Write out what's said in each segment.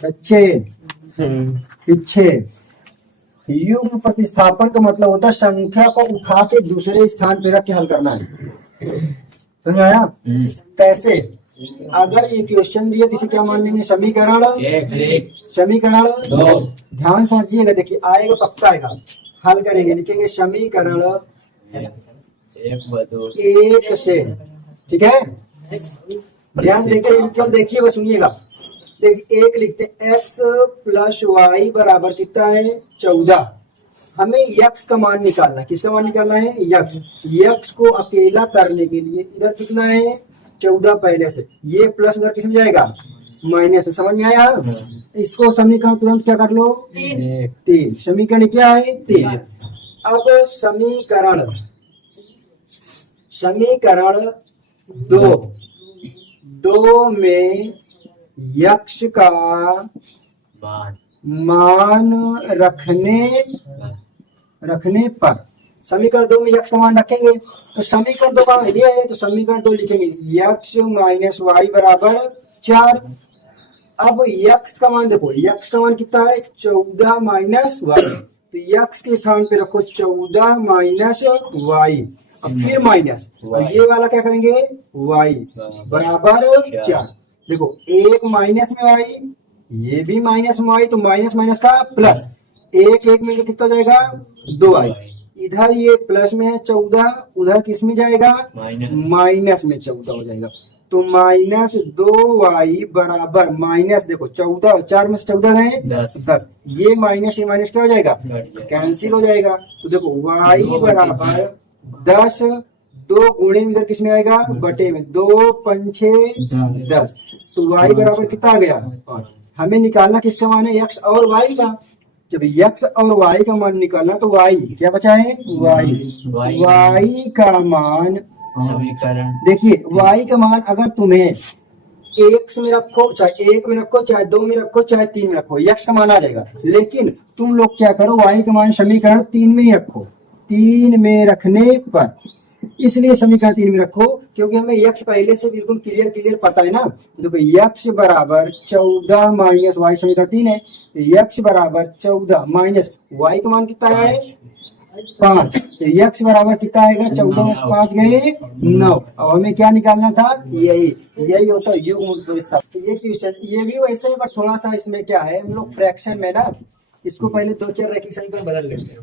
बच्चे पीछे युग्म प्रतिस्थापन का मतलब होता है संख्या को उठा के दूसरे स्थान पे रख के हल करना है। समझ आया? कैसे? अगर ये क्वेश्चन दिए तो इसे क्या मान लेंगे? समीकरण समीकरण ध्यान समझिएगा, देखिए आएगा पक्का आएगा। हल करेंगे, लिखेंगे समीकरण एक से, ठीक है? ध्यान देकर केवल देखिए, बस सुनिएगा। देखिए एक लिखते हैं x प्लस वाई बराबर कितना है? 14। हमें यक्स का मान निकालना है। किसका मान निकालना है? यक्स। यक्स को अकेला करने के लिए इधर कितना है? 14 पहले से, ये प्लस उधर किस में जाएगा? माइनस। समझ में आया? इसको समीकरण तुरंत क्या कर लो? 3। समीकरण क्या है? 3। अब समीकरण समीकरण 2 में यक्स का मान रखने पर समीकरण 2 में यक्स का मान रखेंगे तो समीकरण 2 का ये है, तो समीकरण 2 लिखेंगे यक्स माइनस वाई बराबर 4। अब यक्स का मान देखो, यक्स का मान कितना है? 14 माइनस वाई। तो यक्स के स्थान पे रखो 14 माइनस वाई, अब फिर माइनस, और ये वाला क्या करेंगे? वाई बराबर 4। देखो एक माइनस में वाई, ये भी माइनस में वाई, तो माइनस माइनस का प्लस, एक एक मिलकर कितना हो जाएगा? 2i। इधर ये प्लस में है 14, उधर किस में जाएगा? माइनस में 14 हो जाएगा। तो माइनस 2y बराबर माइनस, देखो 14, 4 में से 14 है 10। ये माइनस क्या हो जाएगा? कैंसिल हो जाएगा। तो देखो y बराबर 10, 2 गुणे में इधर किस में आएगा? बटे में, 2 5 10। तो y बराबर कितना आ गया? 5। हमें निकालना किसका मान है? x और y का। जब x और y का मान निकालना तो y क्या बचा है? y का मान, देखिए y का मान अगर तुम्हें x में रखो, चाहे 1 में रखो, चाहे 2 में रखो, चाहे 3 में रखो, x का मान आ जाएगा। लेकिन तुम लोग क्या करो, y का मान समीकरण 3 में ही रखो। 3 में रखने पर, इसलिए समीकरण 3 में रखो क्योंकि हमें यक्स पहले से बिल्कुल क्लियर पता है ना। देखो यक्स बराबर 14 माइनस वाई, समीकरण 3 है। यक्स बराबर 14 माइनस वाई का मान कितना है? 5। तो यक्स बराबर कितना आएगा? 14 में 5 गए 9। अब हमें क्या निकालना था? यही होता है युग्म प्रतिस्थापन। ये क्वेश्चन ये भी वैसे है, बट थोड़ा सा इसमें क्या है, हम लोग फ्रैक्शन में ना इसको पहले 2-4 रैखिक समीकरण बदल लेते हैं।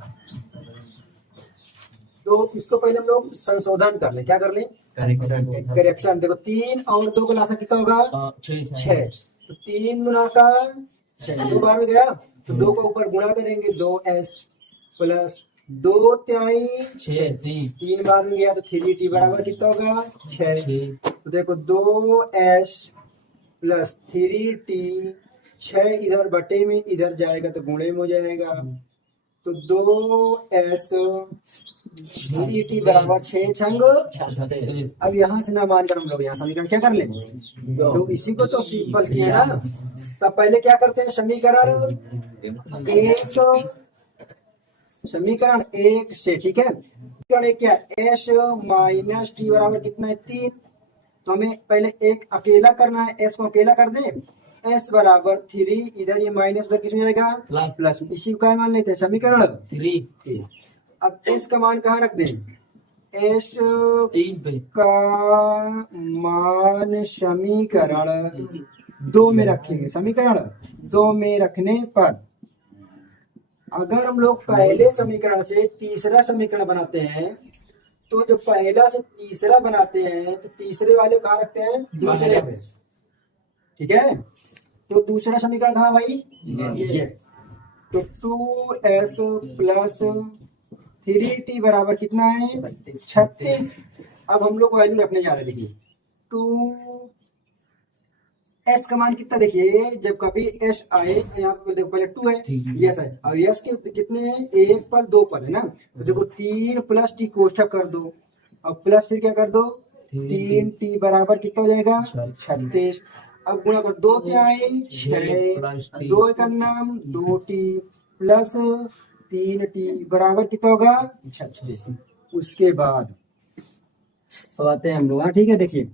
तो इसको पहले हम लोग संशोधन कर ले, क्या कर ले? करेक्शन। देखो 3 और 2 को लासा कितना होगा? 6। तो 3 गुना का 6, 2 बार में गया, तो 2 को ऊपर गुणा करेंगे, 2s प्लस 2 तिहाई 6, 3 बार में गया तो 3t बराबर कितना होगा? 6। तो देखो 2s प्लस 3t, 6 इधर बटे में इधर जाएगा तो गुणे में हो जाएगा। तो 2s 3t बराबर 6 छंग। अब यहाँ से ना मानकर हम लोग यहाँ समीकरण क्या कर लेंगे? तो इसी को तो सिंपल किया ना। तब पहले क्या करते हैं? समीकरण 1 से, ठीक है? समीकरण 1 क्या? s माइनस t बराबर कितना है? 3। तो हमें पहले एक अकेला करना है, s को अकेला कर दे, s बराबर 3, इधर ये माइनस उधर किस में जाएगा? प्लस। इसी को क्या मान लेते हैं? समीकरण 3। अब s का मान कहाँ रख दें? s का मान समीकरण 2 में रखेंगे। समीकरण 2 में रखने पर अगर हम लोग पहले समीकरण से तीसरा समीकरण बनाते हैं तो जो पहला से तीसरा बनाते हैं तो तीसरे वाले कहाँ रखते हैं? दूसरे पे, ठीक है? तो दूसरा समीकरण कहाँ भाई? ये। तो 2s प्लस 3t बराबर कितना है? 36। अब हम लोग वैल्यू रखने जा रहे हैं। देखिए 2s का मान कितना? देखिए जब कभी s आए, यहाँ पे देखो पहले 2 है, यस है, और s के कितने हैं? 1 पद 2 पद है ना। तो देखो 3 प्लस t कोष्ठक कर दो, और प्लस फिर क्या कर दो? 3t बराबर कितना हो जाएगा? 36। अब गुणा कर, 2 क्या है? 6, 2 का नाम 2t प्लस 3t बराबर कितना होगा? 36। उसके बाद अब आते हैं हम लोग, हाँ ठीक है। देखिए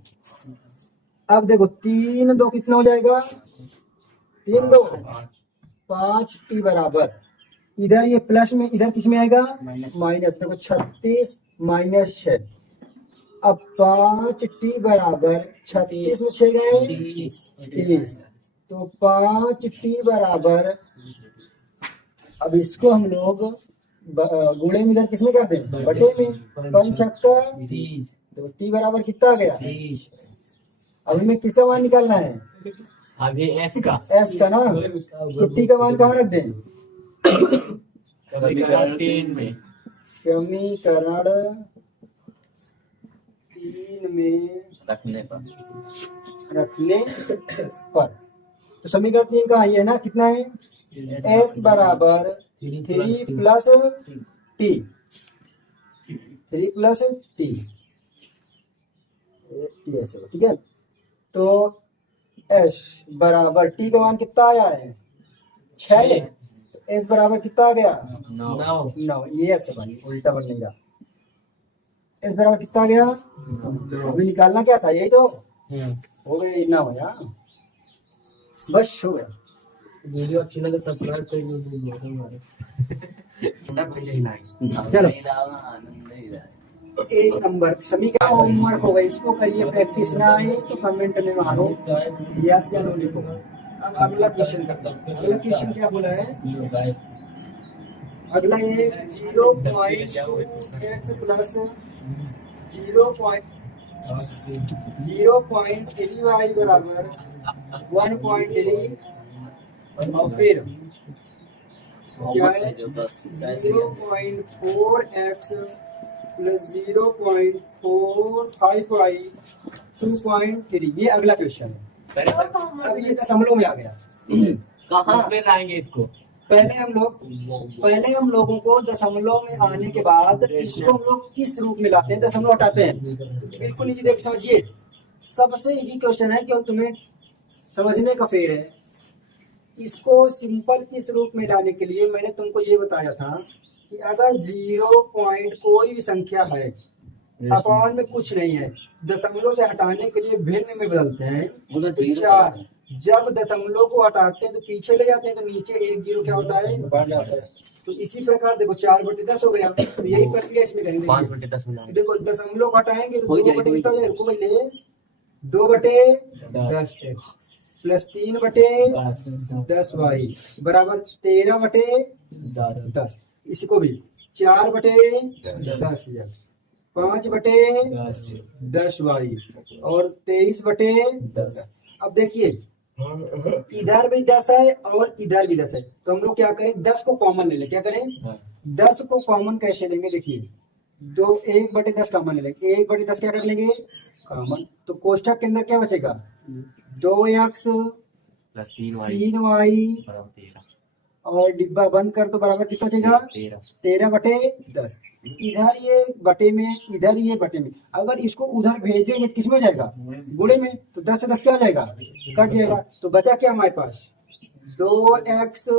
अब देखो 3 2 कितना हो जाएगा? 3 2 5 टी बराबर, इधर ये प्लस में, इधर किस में आएगा माइनस, देखो 36 माइनस 6। अब 5 टी बराबर 36 में 6 गए 30, तो 5 टी बराबर, अब इसको हम लोग गुणे में इधर किसमें करते हैं बटे में, 5 छक्का, तो टी बराबर कितना आ गया। अब हमें किसका मान निकालना है, अभी एस का ना, तो टी का मान कहाँ रख दें, समीकरण 3 में, समीकरण 3 में रखने पर। तो समीकरण 3 का ये है ना, कितना है, एस बराबर 3 प्लस टी, 3 प्लस टी, ऐसे, ठीक है। तो एस बराबर टी का मान कितना आया है 6, एस बराबर कितना आ गया 9, ये ऐसे बनी, उल्टा बनेगा। एस बराबर कितना आ गया, अभी निकालना क्या था, यही तो हो गया, इतना हो गया, बस हो गया। वीडियो अच्छी लगे सब्सक्राइब कर चलो, एक नंबर समीकरण होमवर्क होगा, इसको करिए, प्रैक्टिस ना आए तो कमेंट में मारो यस या नो लिखो। अब अगला क्वेश्चन करता हूँ। अगला क्वेश्चन क्या बोला है, अगला ये 0.x प्लस 0.3 y बराबर 1.3, और फिर क्या है 0.4x प्लस 0.45y 2.3, ये अगला क्वेश्चन है। अब ये दशमलव में आ गया, कहाँ ले जाएंगे इसको, पहले हम लोगों को दशमलव में आने के बाद इसको हम लोग किस रूप में लाते हैं, दशमलव हटाते हैं। बिल्कुल इजी, देख समझिए, सबसे इजी क्वेश्चन है, क्यों तुम्हें समझने का फेर है। इसको सिंपल किस रूप में लाने के लिए मैंने तुमको ये बताया था कि अगर 0 पॉइंट कोई भी संख्या है, अपॉन में कुछ नहीं है, दशमलव से हटाने के लिए भिन्न में बदलते हैं, तो 4, जब दशमलव को हटाते हैं तो पीछे ले जाते हैं, तो नीचे 1 0 क्या होता है बढ़ जाता है। तो इसी प्रकार देखो 4/10 हो गया, तो यही प्रक्रिया इसमें करेंगे। 5/10 में देखो दशमलव को हटाएंगे तो 2/10 कितना हो जाएगा, रुको पहले 2/10 प्लस 3/10 y बराबर 13/10, इसको भी 4/10, 5/10 y और 23/10। अब देखिए इधर भी 10 है और इधर भी 10 है, तो हम लोग क्या करें, 10 को कॉमन ले लें। क्या करें, 10 को कॉमन कैसे लेंगे, देखिए 1/10 कॉमन ले लेंगे, 1/10 क्या कर लेंगे कॉमन, तो कोष्ठक के अंदर क्या बचेगा 2x प्लस 3y 3y और डिब्बा बंद कर तो बराबर कितना बचेगा 13/10। इधर ये बटे में, इधर ये बटे में, अगर इसको उधर भेजेंगे तो किस में हो जाएगा गुणे में, तो 10 से 10 क्या हो जाएगा कट जाएगा, तो बचा क्या हमारे पास 2x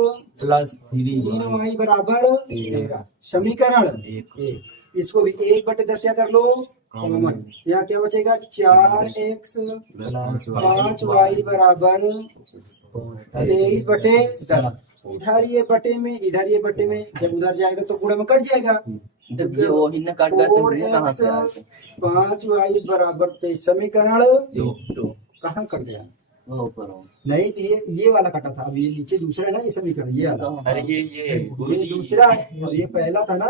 प्लस 3y बराबर 13। समीकरण 1, इसको भी 1/10 क्या कर लो कॉमन, यहाँ क्या बचेगा 4x 5y बराबर 23/10। इधर ये बटे में, इधर ये बटे में, जब उधर जाएगा तो गुणा में कट जाएगा, जब ये वही ना काट गया तो ये कहाँ से आ गया 5y बराबर 23। समीकरण 2 कहाँ कट गया, नहीं तो ये वाला कटा था, अब ये नीचे दूसरा है ना, ये समीकरण ये वाला, अरे ये दूसरा है और ये पहला था ना,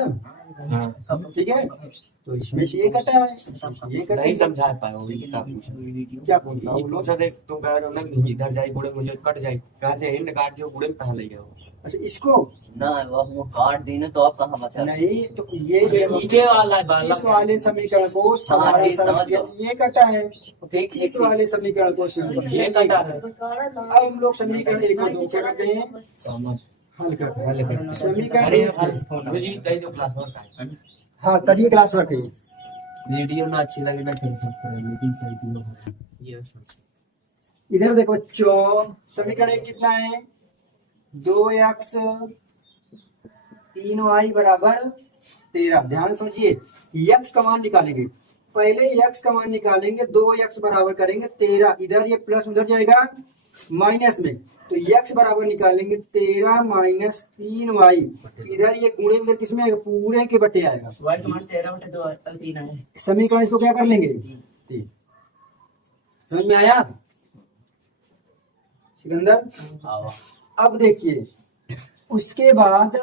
ठीक है, तो इसमें से ये कटा है, ये कटा नहीं समझा पाए वो भी क्या पूछा, क्या पूछा वो पूछा थे तुम कह रहे हो ना इधर जाए गुड़े मुझे कट जाए, कहते हैं हिंड काट दियो गुड़े में कहाँ ले गए हो। अच्छा इसको ना वो काट दी ना तो आप कहाँ बचा नहीं, तो ये नीचे वाला इस वाले समीकरण को ये कटा है, इस वाले समीकरण को ये कटा है। अब हम लोग समीकरण 1 और 2 क्या करते हैं हल करते हैं। समीकरण 1 से हाँ करिए क्लास वर्क है, वीडियो ना अच्छी लगे ना कर सकते हैं लेकिन सही ये इधर देखो बच्चों, समीकरण 1 कितना है 2x 3y बराबर 13। ध्यान समझिए, x का मान निकालेंगे, पहले x का मान निकालेंगे, 2x बराबर करेंगे 13, इधर ये प्लस उधर जाएगा माइनस में, तो x बराबर निकालेंगे 13 माइनस 3y। इधर ये गुणे में किसमें आएगा, पूरे के बटे आएगा। वाई का मान 13/2 है। समीकरण इसको क्या कर लेंगे, 3। समझ में आया सिकंदर? अब देखिए उसके बाद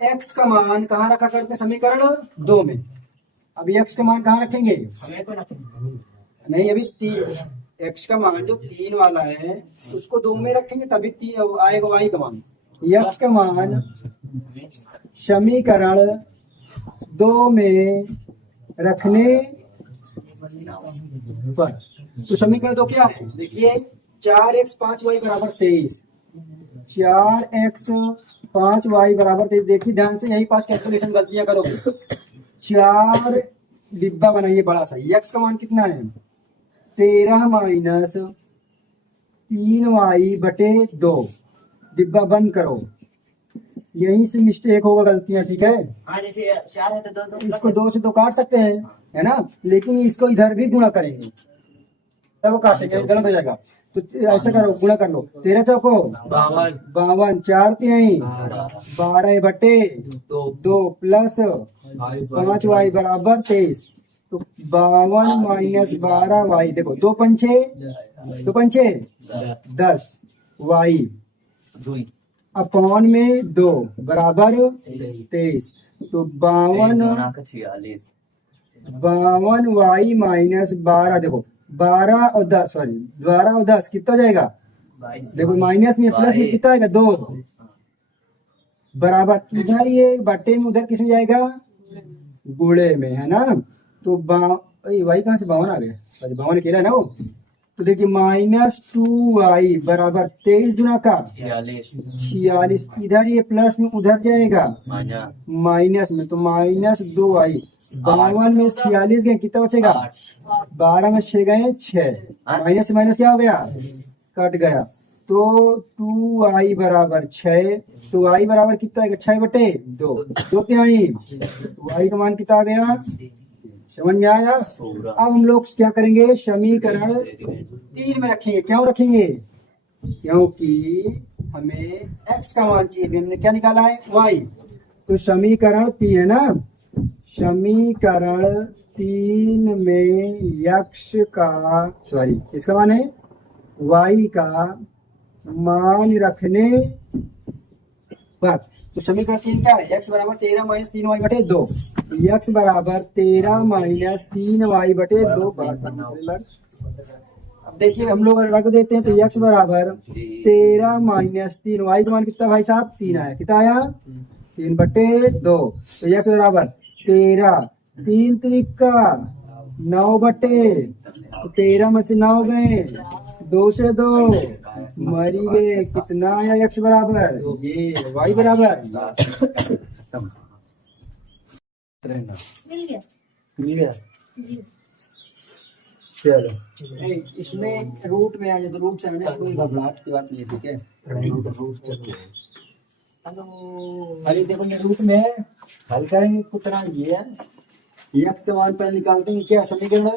x का मान कहाँ रखा करते हैं, समीकरण 2 में। अभी x का मान कहाँ रखेंगे, हमें को ना नहीं अभी 3, x का मान जो 3 वाला है उसको 2 में रखेंगे तभी 3 आएगा y का मान। x का मान समीकरण 2 में रखने पर, तो समीकरण 2 क्या है, देखिए 4x 5y बराबर 23, 4x 5y बराबर 23। देखिए ध्यान से, यही पास कैलकुलेशन गलतियां करोगे। 4 डिब्बा बनाइए बड़ा सा। x का मान कितना है, 13 माइनस 3y बटे 2। डिब्बा बंद करो, यहीं से मिस्टेक होगा, गलतियां, ठीक है। हाँ, जैसे 4 है तो 2 इसको 2 से तो काट सकते हैं, है ना, लेकिन इसको इधर भी गुणा करेंगे तब काटेंगे, गलत हो जाएगा। तो ऐसा करो, गुणा कर लो, 13 चौको 52, 4 3 12 बटे 2 प्लस 5y बराबर 23। तो 52 माइनस 12y, देखो 2 पंचे 10 y अपॉन में 2 बराबर 23। तो 52 y माइनस 12, देखो 12 और 10, सॉरी 12 और 10 कितना जाएगा, देखो माइनस में प्लस में कितना आएगा, 2 बराबर, इधर ये बटे में, उधर किस में जाएगा, गुणे में, है ना। तो y कहाँ से 52 आ गया, सॉरी 52 अकेला ना वो। तो देखिए -2y बराबर 23 गुना का 46, इधर ये प्लस में उधर जाएगा माइनस में, तो -2y। 52 में 46 गए, कितना बचेगा, 12 में 6 गए 6, माइनस से माइनस क्या हो गया, कट गया। तो 2y बराबर 6, तो y बराबर कितना आएगा, 6 बटे 2, 2 तिहाई, y का मान कितना आ गया, समझ में आया। अब हम लोग क्या करेंगे, समीकरण 3 में रखेंगे। क्यों रखेंगे, क्योंकि हमें x का मान चाहिए, हमने क्या निकाला है, y। तो समीकरण 3 है ना, समीकरण 3 में x का, सॉरी इसका मान है y का मान रखने पर, तो समीकरण 3 क्या है, x बराबर 13 माइनस 3y बटे 2, x बराबर 13 माइनस 3y बटे 2। अब देखिए हम लोग रख देते हैं, तो x बराबर 13 माइनस 3y का मान कितना भाई साहब, 3 आया, कितना आया, 3 बटे 2। तो x बराबर 13, 3 त्रिका 9 बटे, तो 13 में से 9 गए, 2 से 2 मरी गए, कितना आया x बराबर, ये y बराबर मिल गया। चलो इसमें रूट में आ जाए, तो रूट से आने से कोई घबराहट की बात नहीं है, ठीक है। अरे देखो ये रूट में है, हल करेंगे कितना, ये है x के मान पर निकालते हैं, क्या समीकरण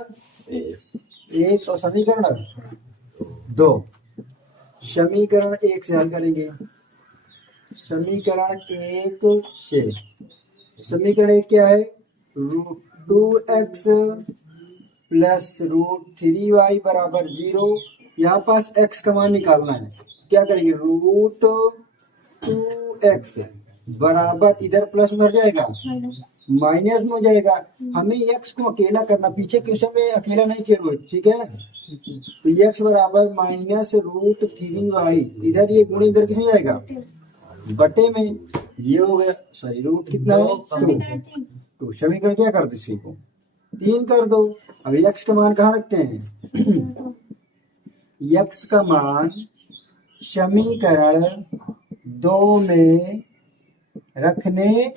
1 और समीकरण 2। समीकरण 1 से हल करेंगे, समीकरण 1 से, समीकरण 1 क्या है, √2x प्लस √3y बराबर 0। यहाँ पास x का मान निकालना है, क्या करेंगे, √2x बराबर, इधर प्लस में हो जाएगा माइनस में हो जाएगा। हमें x को अकेला करना, पीछे क्वेश्चन में अकेला नहीं किया हुआ, ठीक है। तो x बराबर -√3y, इधर ये गुणे इधर किसमें जाएगा, बटे में, ये हो गया, सॉरी रूट कितना है, 2। तो समीकरण क्या कर दो, इसी को 3 कर दो। अब x का मान कहाँ रखते हैं, x का मान समीकरण 2 में रखने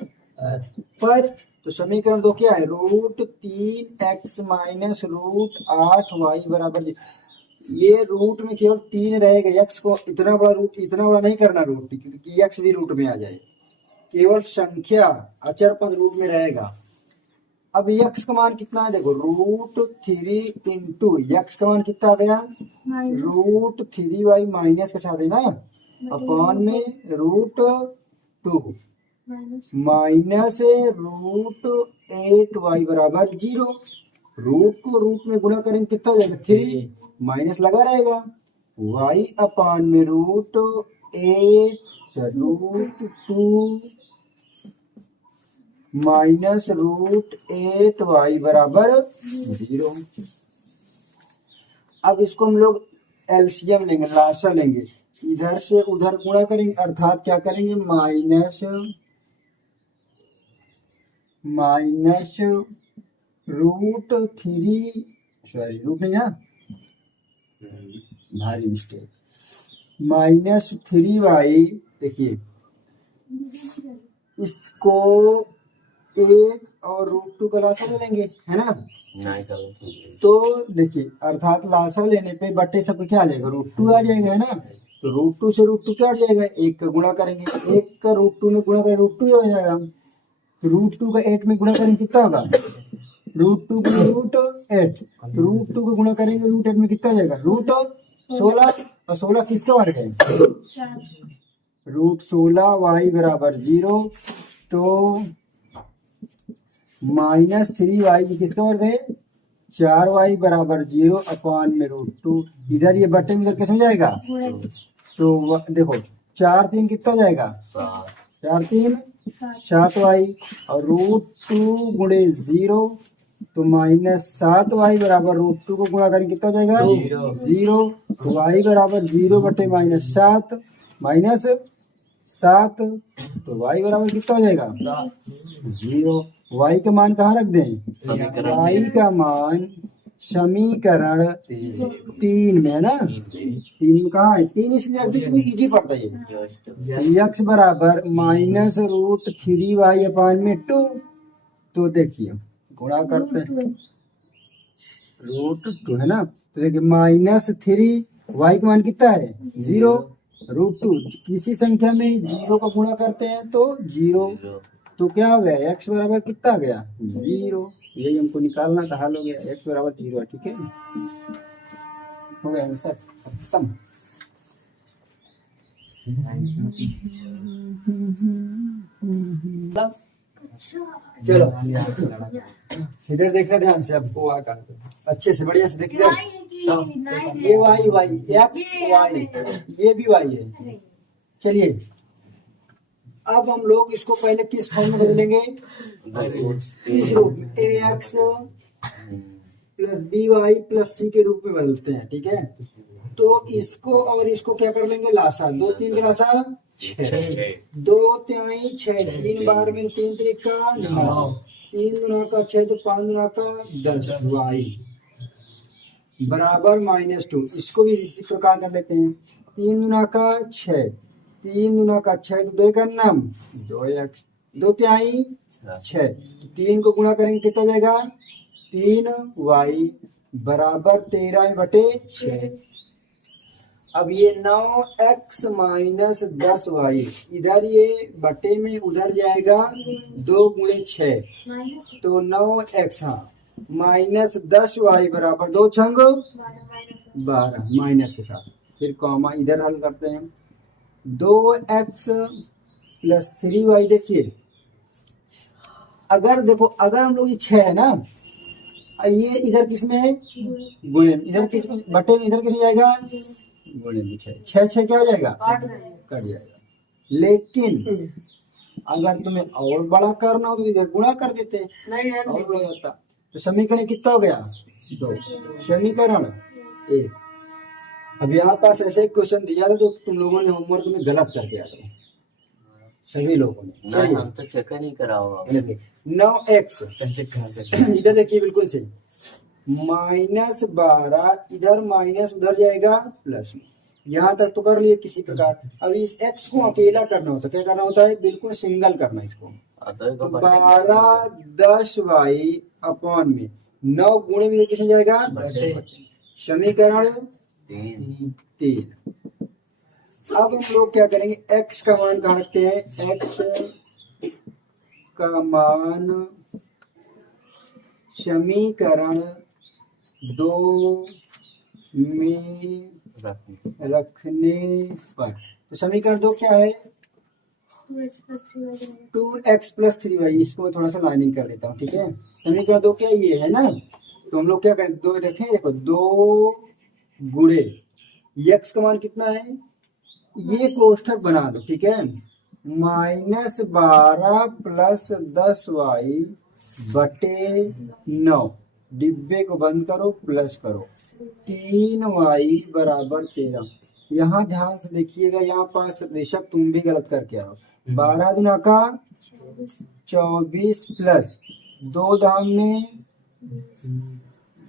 पर, तो समीकरण 2 क्या है, √3x माइनस √8y बराबर, ये रूट में केवल 3 रहेगा, x को इतना बड़ा रूट, इतना बड़ा नहीं करना रूट, क्योंकि x भी रूट में आ जाए, केवल संख्या अचर पद रूट में रहेगा। अब यक्स का मान कितना है देखो, √3 इंटू यक्स का मान कितना आ गया, √3y माइनस के साथ है ना, अपॉन में √2 माइनस √8y बराबर 0। रूट को रूट में गुणा करेंगे कितना हो जाएगा, 3 माइनस लगा रहेगा, y अपॉन में √2 माइनस √8y बराबर 0। अब इसको हम लोग एलसीएम लेंगे, लासा लेंगे, इधर से उधर गुणा करेंगे, अर्थात क्या करेंगे, माइनस √3, सॉरी रूट नहीं है, भारी मिस्टेक, माइनस 3y, देखिए इसको 1 और √2 का लासा ले लेंगे, है ना, तो देखिए अर्थात लासा लेने पे बट्टे सबको क्या आ जाएगा, √2 आ जाएगा, है ना, तो √2 से √2 क्या आ जाएगा, 1 का गुणा करेंगे, 1 का √2 में गुणा करेंगे √2 ही हो जाएगा, √2 का 8 में गुणा करेंगे कितना होगा, √2 का √8, तो √2 को गुणा करेंगे √8 में कितना आ जाएगा, √16, और 16 किसका वर्ग है, √16y बराबर 0, तो माइनस 3y की किसका वर्ग है, 4y बराबर 0 अपॉन में √2, इधर ये बट्टे में इधर कैसे हो जाएगा, तो देखो 4 3 कितना जाएगा, 4 3 7y, और √2 गुणे 0, तो माइनस 7y बराबर √2 को गुणा करेंगे कितना हो जाएगा, 0, y बराबर 0 बटे -7 माइनस 7, तो y बराबर कितना हो जाएगा, 0। y का मान कहाँ रख दें, y का मान समीकरण 3 में है ना, 3 में कहाँ है, 3 इसलिए रख दें क्योंकि इजी पड़ता है ये, x बराबर माइनस √3y अपान में 2, तो देखिए गुणा करते हैं, √2 है ना, तो देखिए -3, y का मान कितना है 0, √2 किसी संख्या में 0 का गुणा करते हैं तो 0, तो क्या हो गया, x बराबर कितना आ गया, 0, यही हमको निकालना था, हल हो गया, x बराबर 0 है, ठीक है, हो गया आंसर खत्म। चलो इधर देखना ध्यान से, आपको अच्छे से बढ़िया से देखिए, ये y x y, ये भी y है। चलिए अब हम लोग इसको पहले किस फॉर्म में बदलेंगे, इस रूप में ax plus by plus c के रूप में बदलते हैं, ठीक है, तो इसको और इसको क्या कर लेंगे, लासा, 2 3 का लासा 6, 2 3 6, 3 बार में 3 त्रिका 9, 3 गुना का 6 तो 5 गुना का 10, y बराबर -2, इसको भी इसी प्रकार कर लेते हैं, 3 गुना का 6, 3 गुना का 6 तो 2 का 9, 2x 2 3 6, तो 3 को गुणा करेंगे कितना हो जाएगा, 3y बराबर 13 बटे 6। अब ये 9x माइनस 10y, इधर ये बटे में उधर जाएगा 2 गुणे 6, तो 9x, हाँ, माइनस 10y बराबर 2 छंग 12 माइनस के साथ, फिर कॉमा इधर हल करते हैं, 2x प्लस 3y, देखिए अगर देखो अगर हम लोग ये 6 है ना, ये इधर किसमें है, गुणे में, इधर किस में, बटे में, इधर किस में जाएगा, गुणे में 6, 6 6 क्या हो जाएगा, कट जाएगा, लेकिन अगर तुम्हें और बड़ा करना हो तो इधर गुणा कर देते हैं, और बड़ा होता, तो समीकरण कितना हो गया, 2, समीकरण 1। अब यहाँ पास ऐसे एक क्वेश्चन दिया था जो तुम लोगों ने होमवर्क में गलत करके आया था, सभी लोगों ने, हम तो चेक नहीं करा हुआ, 9x इधर देखिए बिल्कुल सही, -12 इधर माइनस उधर जाएगा प्लस में, यहाँ तक तो कर लिए किसी प्रकार। अब इस x को अकेला करना होता है, क्या करना होता है, बिल्कुल सिंगल करना इसको, तो 12 10y अपॉन में 9 गुणे में किसमें जाएगा, समीकरण 3। अब हम लोग क्या करेंगे, x का मान कहाँ रखते हैं, x का मान समीकरण 2 में रखने पर, तो समीकरण 2 क्या है? 2x+3y। इसको थोड़ा सा लाइनिंग कर देता हूँ, ठीक है। समीकरण 2 क्या ये है ना, तो हम लोग क्या करें, 2 रखें, देखो 2 गुणे x का मान कितना है, ये कोष्ठक बना दो, ठीक है। -12 + 10y बटे 9, डिब्बे को बंद करो, प्लस करो, 3y बराबर 13। यहाँ ध्यान से देखिएगा, यहाँ पास ऋषभ तुम भी गलत करके आओ। 12 दूना का 24 प्लस 2 दाम में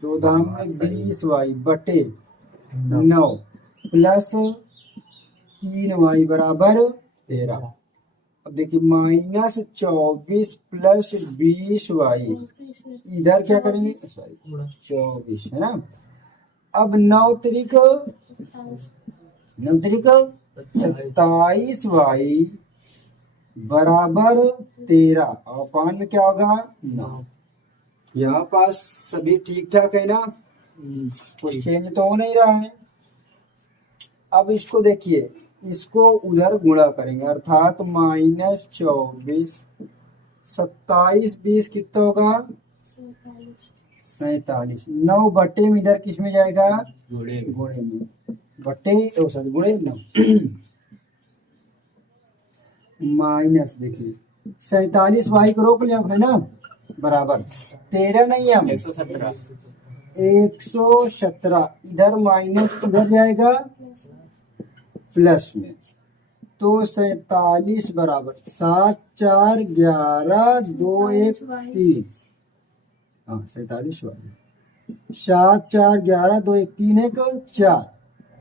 20y बटे 9 प्लस 3y बराबर 13। अब देखिए -24 प्लस 20y, इधर क्या करेंगे, सॉरी 24 है ना। अब 9 त्रिक 27y बराबर 13, और पान में क्या होगा 9। यहाँ पास सभी ठीक ठाक है ना, कुछ चेंज तो हो नहीं रहा है। अब इसको देखिए, इसको उधर गुणा करेंगे, अर्थात -24 27 20 कितना होगा 47। 9 बटे में इधर किस में जाएगा, गुणे में, बटे गुणे 9 माइनस, देखिए 47 y को रोक लिया है ना, बराबर 13 नहीं है, 117 इधर माइनस इधर जाएगा प्लस में, तो 47 बराबर 7 4 11 2 1 3, हाँ 47 वाली 7 4 11 2 1 3 1 4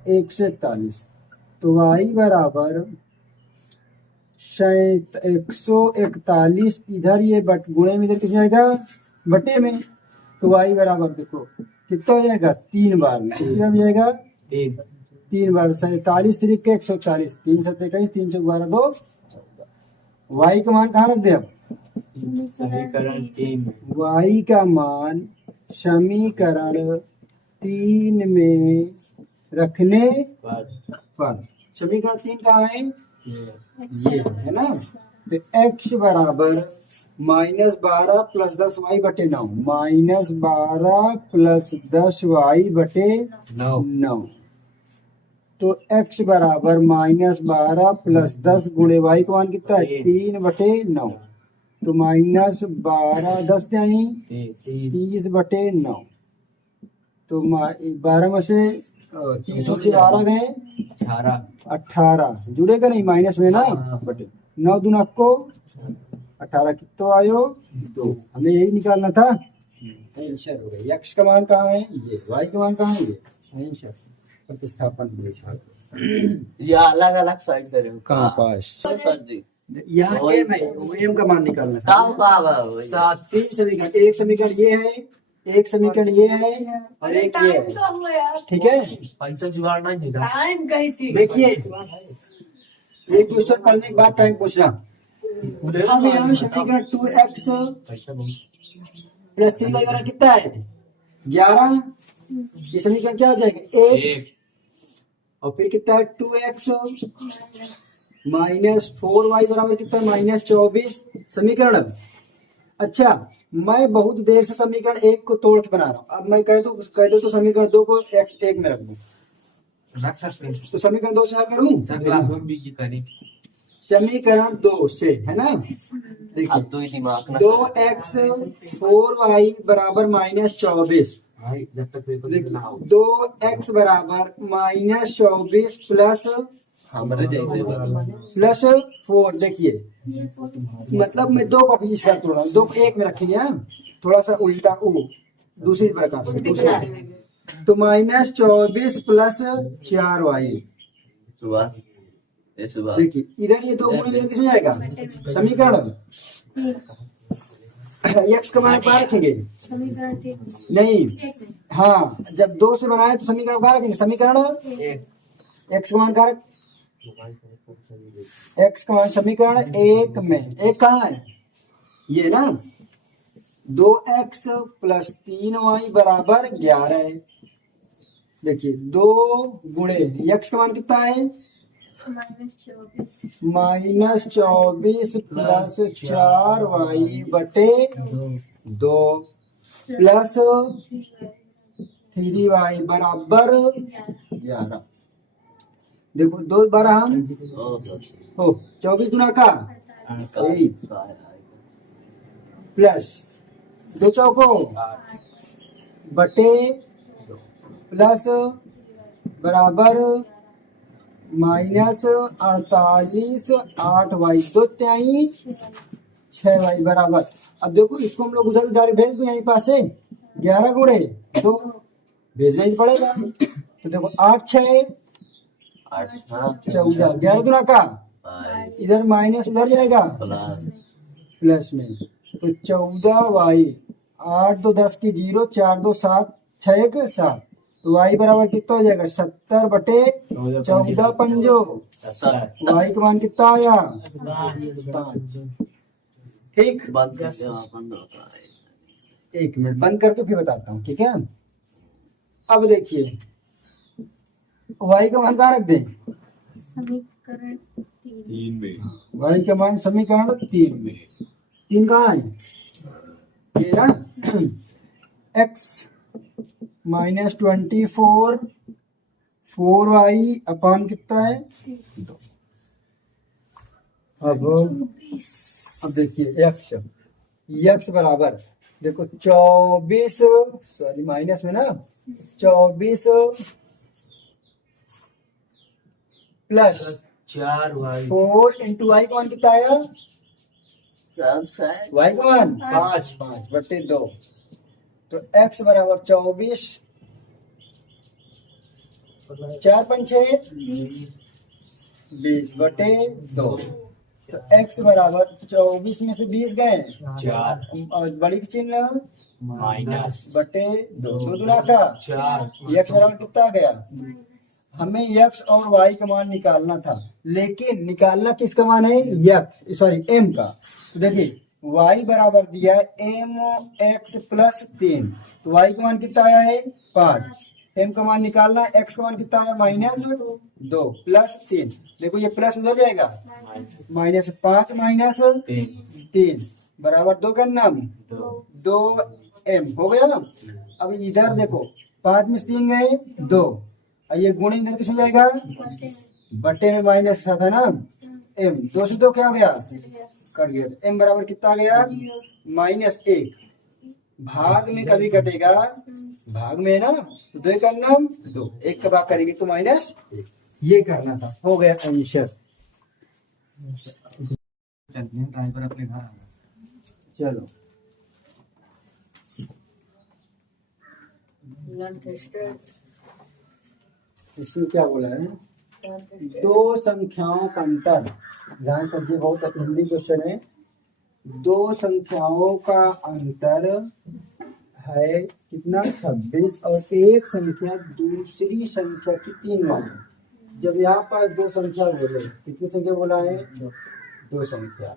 141, तो y बराबर 141, इधर ये गुणे में इधर किस जाएगा बटे में, तो y बराबर देखो कितना हो जाएगा 3 बार में, कितना हो जाएगा 3 बार, 47 तरीके 140, 3 7 21 3 4 12 2 14। y का मान कहाँ रख दे, अब समीकरण 3 y का मान समीकरण 3 में रखने पर, समीकरण 3 कहाँ है, ये है ना। तो x बराबर -12 + 10y बटे 9, -12 + 10y बटे 9, तो x बराबर -12 + 10 गुणे y का मान कितना है 3 बटे 9, तो -12 10 क्या है 30 बटे 9, तो 12 में से 30 से 12 गए 18, जुड़ेगा नहीं माइनस में ना, बटे 9 दूना आपको 18, कितना आयो 2, हमें यही निकालना था, आंसर हो गया। x का मान कहाँ है, ये y का मान कहाँ है, ये आंसर प्रतिस्थापन ये अलग अलग साइड दे रहे हो कहाँ पास, सर जी यहाँ m है, m का मान निकालना था। सात 3 समीकरण, एक समीकरण ये है, एक समीकरण ये है, और एक ये है, ठीक है। पैसा जुगाड़ नहीं देगा। टाइम गई थी, देखिए एक क्वेश्चन पढ़ने के बाद टाइम पूछना। अब यहाँ समीकरण 2x + 3y बराबर कितना है 11, ये समीकरण क्या हो जाएगा 1, और फिर कितना है 2x -4y बराबर कितना है -24 समीकरण। अच्छा, मैं बहुत देर से समीकरण 1 को तोड़ के बना रहा हूँ, अब मैं कह दो तो समीकरण 2 को x 1 में रख दूं, रख सकते हैं, तो समीकरण 2 से हल करूं, क्लास में भी करें समीकरण 2 से है ना, देखिए अब दो ही दिमाग ना 2x 4y बराबर -24, जब तक पेपर ना हो 2x बराबर -24 प्लस हमारे जैसे प्लस 4, देखिए मतलब मैं 2 को इस बार तोड़ा, 2 को 1 में रखेंगे, थोड़ा सा उल्टा दूसरी प्रकार से, दूसरा तो -24 प्लस 4y, सुबह देखिए इधर ये 2 गुणे में किसमें जाएगा समीकरण, x का मान कहाँ रखेंगे, नहीं हाँ, जब 2 से बनाए तो समीकरण कहाँ रखेंगे, समीकरण x का मान कहाँ रख, x का मान समीकरण 1 में, 1 कहाँ है ये ना, 2x प्लस 3y बराबर 11 है। देखिए 2 गुणे x का मान कितना है, -24 प्लस 4y बटे 2 प्लस 3y बराबर 11। देखो 2 12 हम हो 24 गुना का 8 प्लस 2 चौको बटे प्लस बराबर -48 8y 2 त्याई 6y बराबर। अब देखो इसको हम लोग उधर डायरेक्ट भेज दो, यहीं पास है 11 गुणे तो भेजना ही पड़ेगा। तो देखो 8 6 14, 11 गुना का इधर माइनस उधर जाएगा प्लस में, तो 14y 8 2 10 की 0 4 2 7 6 1 7, तो y बराबर कितना हो जाएगा 70 बटे 14 पंजो, y का मान कितना आया 5। ठीक, एक मिनट बंद करके फिर बताता हूँ, ठीक है। अब देखिए y का मान कहाँ रख दें, समीकरण 3 में y का मान समीकरण 3 में, 3 कहाँ है ये ना, x -24 4y अपान कितना है 2। अब देखिए x बराबर देखो 24, सॉरी माइनस में ना 24 प्लस 4 इंटू y का मान कितना आया, y का मान 5 बटे 2, तो x बराबर 24 4 5 6 20 बटे 2, तो x बराबर 24 में से 20 गए 4 और बड़ी का चिन्ह माइनस बटे 2 दुना का 4, x बराबर कितना आ गया। हमें x और y का मान निकालना था, लेकिन निकालना किसका मान है x सॉरी m का। तो देखिए y बराबर दिया है mx प्लस 3, तो y का मान कितना आया है 5, m का मान निकालना है, x का मान कितना आया -2 प्लस 3, देखो ये प्लस उधर जाएगा -5 माइनस 3 बराबर 2 का नाम 2 m हो गया ना। अब इधर देखो 5 में से 3 गए 2, और ये गुण इधर किस में जाएगा बटे में माइनस के साथ है ना, m 2 से 2 क्या हो गया कट गया, तो m बराबर कितना आ गया -1। भाग में कभी कटेगा, भाग में है ना, तो 2 का नाम 2, 1 का भाग करेंगे तो -1, ये करना था, हो गया आंसर। ड्राइवर अपने घर चलो इसमें क्या बोला है, दो संख्याओं का अंतर, ध्यान समझिए बहुत हिंदी क्वेश्चन है। दो संख्याओं का अंतर है कितना 26 और एक संख्या दूसरी संख्या की 3 माने। जब यहाँ पर दो संख्या बोले, कितनी संख्या बोला है 2 संख्या,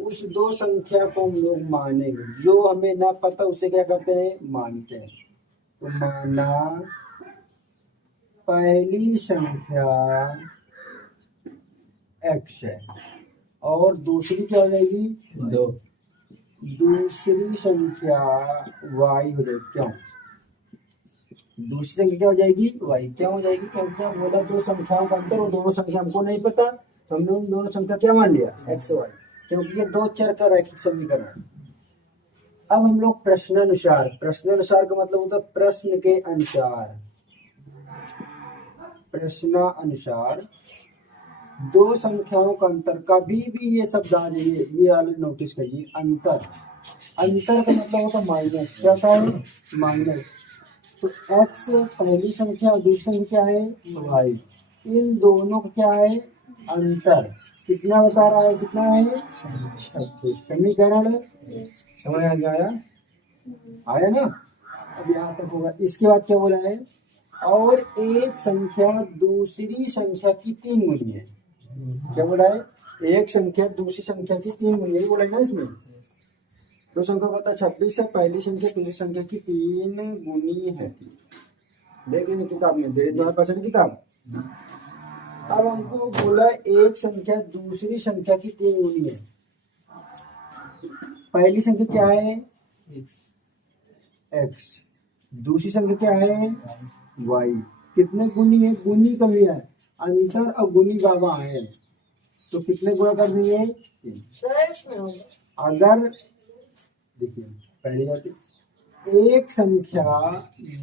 उस 2 संख्या को हम लोग मानेंगे, जो हमें ना पता उसे क्या करते हैं मानते हैं। तो माना पहली संख्या x है और दूसरी क्या हो जाएगी 2, दूसरी संख्या y हो जाएगी, क्यों दूसरी संख्या क्या हो जाएगी y क्यों हो जाएगी, क्योंकि हम बोला 2 संख्याओं का अंतर, और दोनों संख्या हमको नहीं पता, तो हमने उन दोनों संख्या क्या मान लिया x y, क्योंकि ये 2 चर का रैखिक समीकरण है। अब हम लोग प्रश्नानुसार, प्रश्नानुसार का मतलब होता है प्रश्न के अनुसार, प्रश्नानुसार 2 संख्याओं का अंतर, कभी भी ये शब्द आ जाइए ये वाले नोटिस करिए, अंतर, अंतर का मतलब होता है माइनस, क्या होता है माइनस। तो x पहली संख्या और दूसरी संख्या है y, इन दोनों का क्या है अंतर, कितना बता रहा है, कितना है 26। समीकरण समझ आ गया, आया ना। अब यहाँ तक होगा, इसके बाद क्या बोला है, और एक संख्या दूसरी संख्या की 3 गुनी है। क्या बोला है, एक संख्या दूसरी संख्या की 3 गुनी है, बोला है ना इसमें। दो संख्या का पता 26 है, पहली संख्या दूसरी संख्या की 3 गुनी है। देख लेंगे किताब में, मेरे तुम्हारे पास है ना किताब। अब हमको बोला एक संख्या दूसरी संख्या की 3 गुनी है। पहली संख्या क्या है? x, दूसरी संख्या क्या है? y। कितने गुनी है? गुनी का लिया है, अंतर और गुनी बाबा है, तो कितने गुणा कर देंगे? अगर देखिए पहली बात, एक संख्या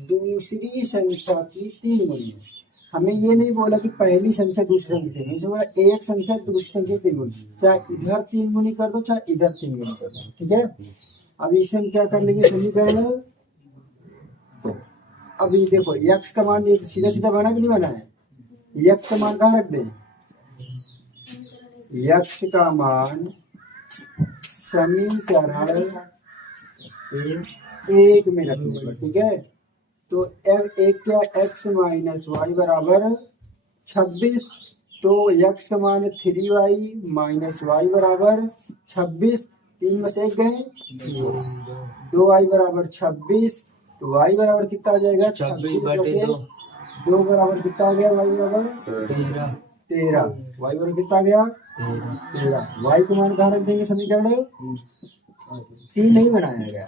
दूसरी संख्या की 3 गुनी है। हमें ये नहीं बोला कि पहली संख्या दूसरी संख्या, नहीं बोला एक संख्या दूसरी संख्या 3 गुनी, चाहे इधर 3 गुनी कर दो चाहे इधर 3 गुनी कर दो, ठीक है। अब इसे हम क्या कर लेंगे? समीकरण। अब ये देखो x का मान सीधा सीधा बना कि नहीं बना है? x का मान कहाँ रख दें? x का मान समीकरण 1 में रखने पर, ठीक है। तो एक क्या? x माइनस वाई बराबर 26, तो x का मान 3y माइनस वाई बराबर 26, 3 में से 1 गए, 2y बराबर 26, तो y बराबर कितना आ जाएगा? 26/2। 2 बराबर कितना आ गया? y बराबर 13। y बराबर कितना आ गया? 13। y का मान कहाँ रख देंगे? समीकरण 3 नहीं बनाया गया,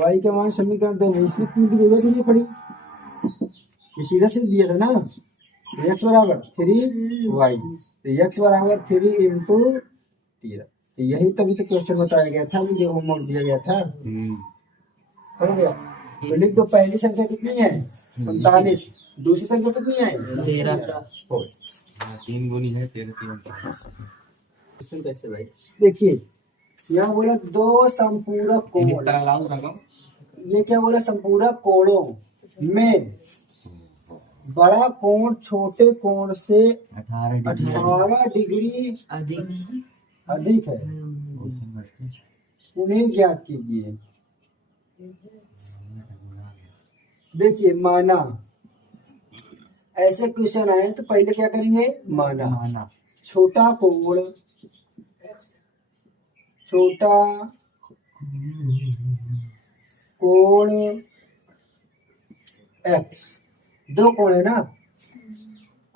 y का मान समीकरण 2 में, इसमें 3 की जरूरत ही नहीं पड़ी, ये सीधा से दिया था ना। x बराबर 3y, तो x बराबर 3 इंटू 13। तो यही तभी तो क्वेश्चन बताया गया था, मुझे होमवर्क दिया गया था, हो गया। तो लिख दो पहली संख्या कितनी है? 45, दूसरी संख्या कितनी है? 13। 3 गुनी है 13। कैसे भाई? देखिए यहाँ बोला दो संपूरक कोण, ये क्या बोला? संपूरक कोणों में बड़ा कोण छोटे कोण से 18 डिग्री अधिक है, उन्हें ज्ञात कीजिए। देखिए माना, ऐसे क्वेश्चन आए तो पहले क्या करेंगे? माना। छोटा कोण, छोटा कोण x, दो कोण है ना,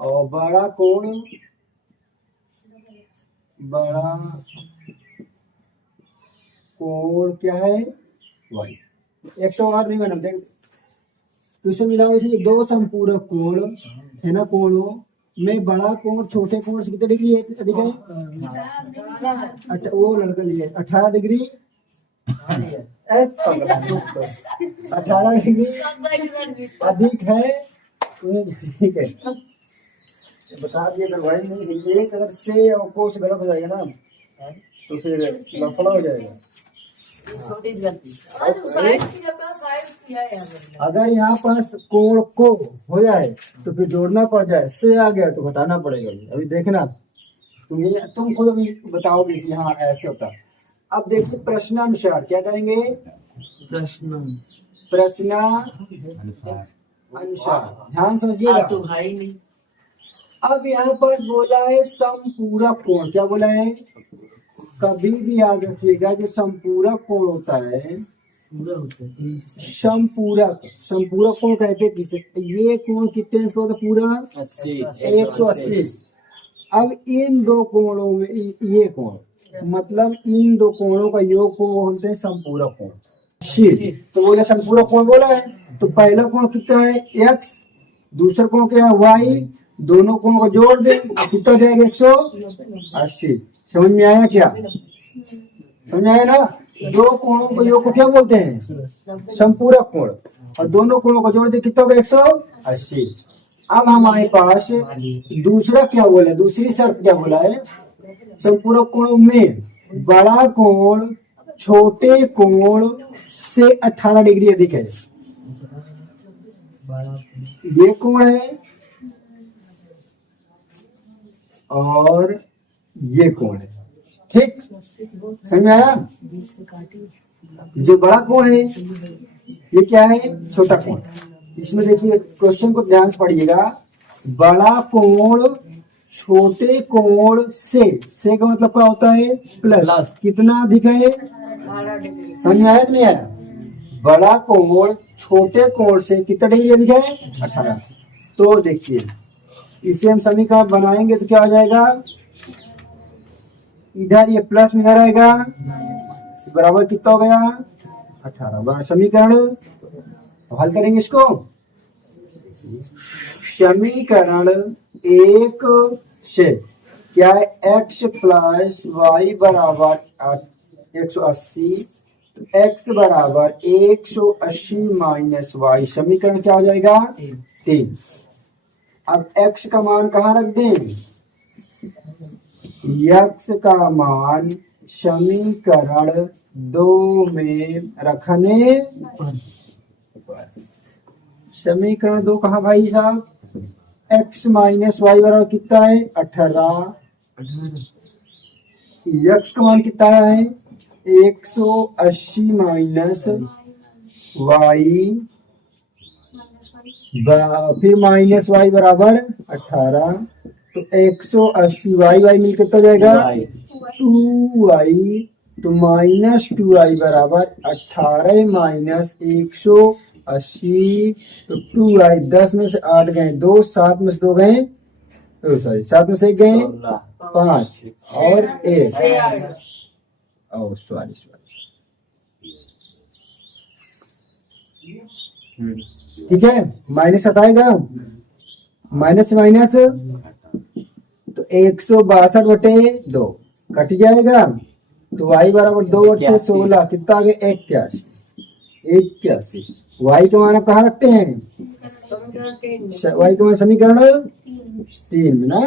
और बड़ा कोण, बड़ा कोण क्या है? y। 108 नहीं बना, देख तो इसे मिलाओ। इसे दो संपूरक कोण है ना, कोणों में बड़ा कोण छोटे कोण से कितने डिग्री अधिक है? वो लड़का लिए 18 डिग्री, 18 डिग्री अधिक है, ठीक है। बता दिए अगर भाई नहीं, एक अगर से और को से गलत हो जाएगा ना तो फिर लफड़ा हो जाएगा। अगर यहाँ पर कोण को हो जाए तो फिर जोड़ना पड़ जाए, से आ गया तो घटाना पड़ेगा। अभी देखना तुम खुद अभी बताओगे कि हाँ ऐसे होता। अब देखिए प्रश्नानुसार क्या करेंगे? प्रश्नानुसार ध्यान समझिएगा। तो भाई नहीं, अब यहाँ पर बोला है संपूरक कोण, क्या बोला है? कभी भी याद रखिएगा जो संपूरक कोण होता है, संपूरक कोण कहते हैं किसे? ये कोण कितने इसका होता है? पूरा 180। अब इन दो कोणों में ये कोण, मतलब इन दो कोणों का योग को बोलते हैं संपूरक कोण। तो बोले संपूरक कोण बोला है, तो पहला कोण कितना है? x, दूसरा कोण क्या है? y। दोनों कोणों को जोड़ दे, कितना जाएगा? 180। समझ में आया क्या? समझ में आया ना? दो कोणों को योग को क्या बोलते हैं? संपूरक कोण। और दोनों कोणों को जोड़ दे, कितना होगा? 180। अब हमारे पास दूसरा क्या बोला? दूसरी शर्त क्या बोला है? संपूरक कोणों में बड़ा कोण छोटे कोण से 18 डिग्री अधिक है। ये कोण है और ये कोण है, ठीक? समझ में आया? जो बड़ा कोण है ये क्या है? छोटा कोण। इसमें देखिए क्वेश्चन को ध्यान से पढ़िएगा। बड़ा कोण छोटे कोण से का मतलब क्या होता है? प्लस। कितना अधिक है? 18 डिग्री। समझ में आया कि नहीं आया? बड़ा कोण छोटे कोण से कितना डिग्री अधिक है? 18। तो देखिए इसे हम समीकरण बनाएंगे तो क्या हो जाएगा, इधर ये प्लस में इधर आएगा, बराबर कितना हो गया? 18। बड़ा समीकरण अब हल करेंगे इसको। समीकरण 1 से क्या है, x प्लस वाई बराबर 180, x बराबर 180 माइनस वाई, समीकरण क्या हो जाएगा? 3। अब x का मान कहाँ रख दें? x का मान समीकरण 2 में रखने पर। समीकरण 2 कहाँ भाई साहब? x माइनस वाई बराबर कितना है? 18। x का मान कितना है? 180 माइनस वाई, फिर माइनस वाई बराबर 18। तो 180 वाई वाई मिलकर कितना जाएगा? 2y। तो माइनस 2y बराबर 18 माइनस 180। तो 2y 10 में से 8 गए 2, 7 में से 2 गए, सॉरी 7 में से 1 गए 5 और 1, ओ सॉरी ठीक है। माइनस हटाएगा, माइनस माइनस तो 162/2 कट जाएगा। तो y बराबर 2/16 कितना आ गया? 81। y का मान आप कहाँ रखते हैं? y का मान समीकरण 3 में ना,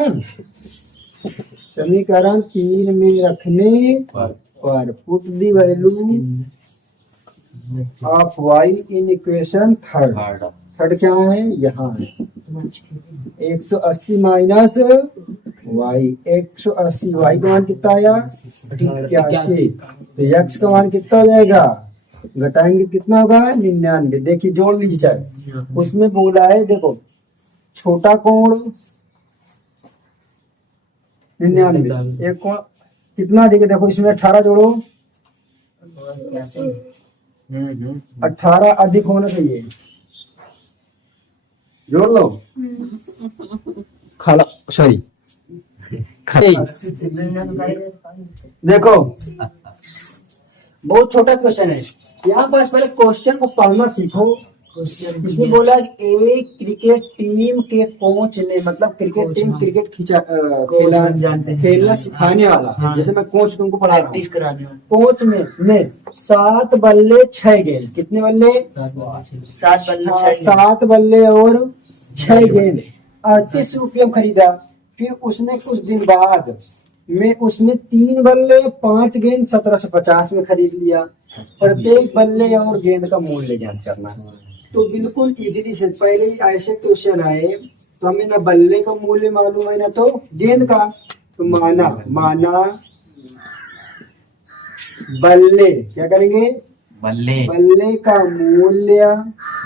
समीकरण 3 में रखने पर put the value of y in equation third क्या है? यहाँ है 180 माइनस y, 180 y का मान कितना आया? 81। तो x का मान कितना हो जाएगा? घटाएंगे कितना होगा? 99। देखिए जोड़ लीजिए चाहे, उसमें बोला है देखो छोटा कोण 99, एक कोण कितना देखे देखो, इसमें 18 जोड़ो, 18 अधिक होना चाहिए, जोड़ लो। खाला सॉरी देखो बहुत छोटा क्वेश्चन है, यहाँ पास पहले क्वेश्चन को पढ़ना सीखो। इसमें बोला एक क्रिकेट टीम के कोच ने, मतलब क्रिकेट टीम क्रिकेट खेलना सिखाने वाला, जैसे मैं कोच तुमको पढ़ा रहा हूँ, कोच में 7 बल्ले 6 गेंद, कितने बल्ले? 7 बल्ले और 6 गेंद 38 रुपये में खरीदा। फिर उसने कुछ दिन बाद में उसने 3 बल्ले 5 गेंद 1750 में खरीद लिया। प्रत्येक बल्ले और गेंद का मूल्य ज्ञात करना है। तो बिल्कुल इजीली से पहले ही ऐसे क्वेश्चन आए तो हमें ना बल्ले का मूल्य मालूम है ना तो गेंद का, तो माना बल्ले क्या करेंगे? बल्ले का मूल्य,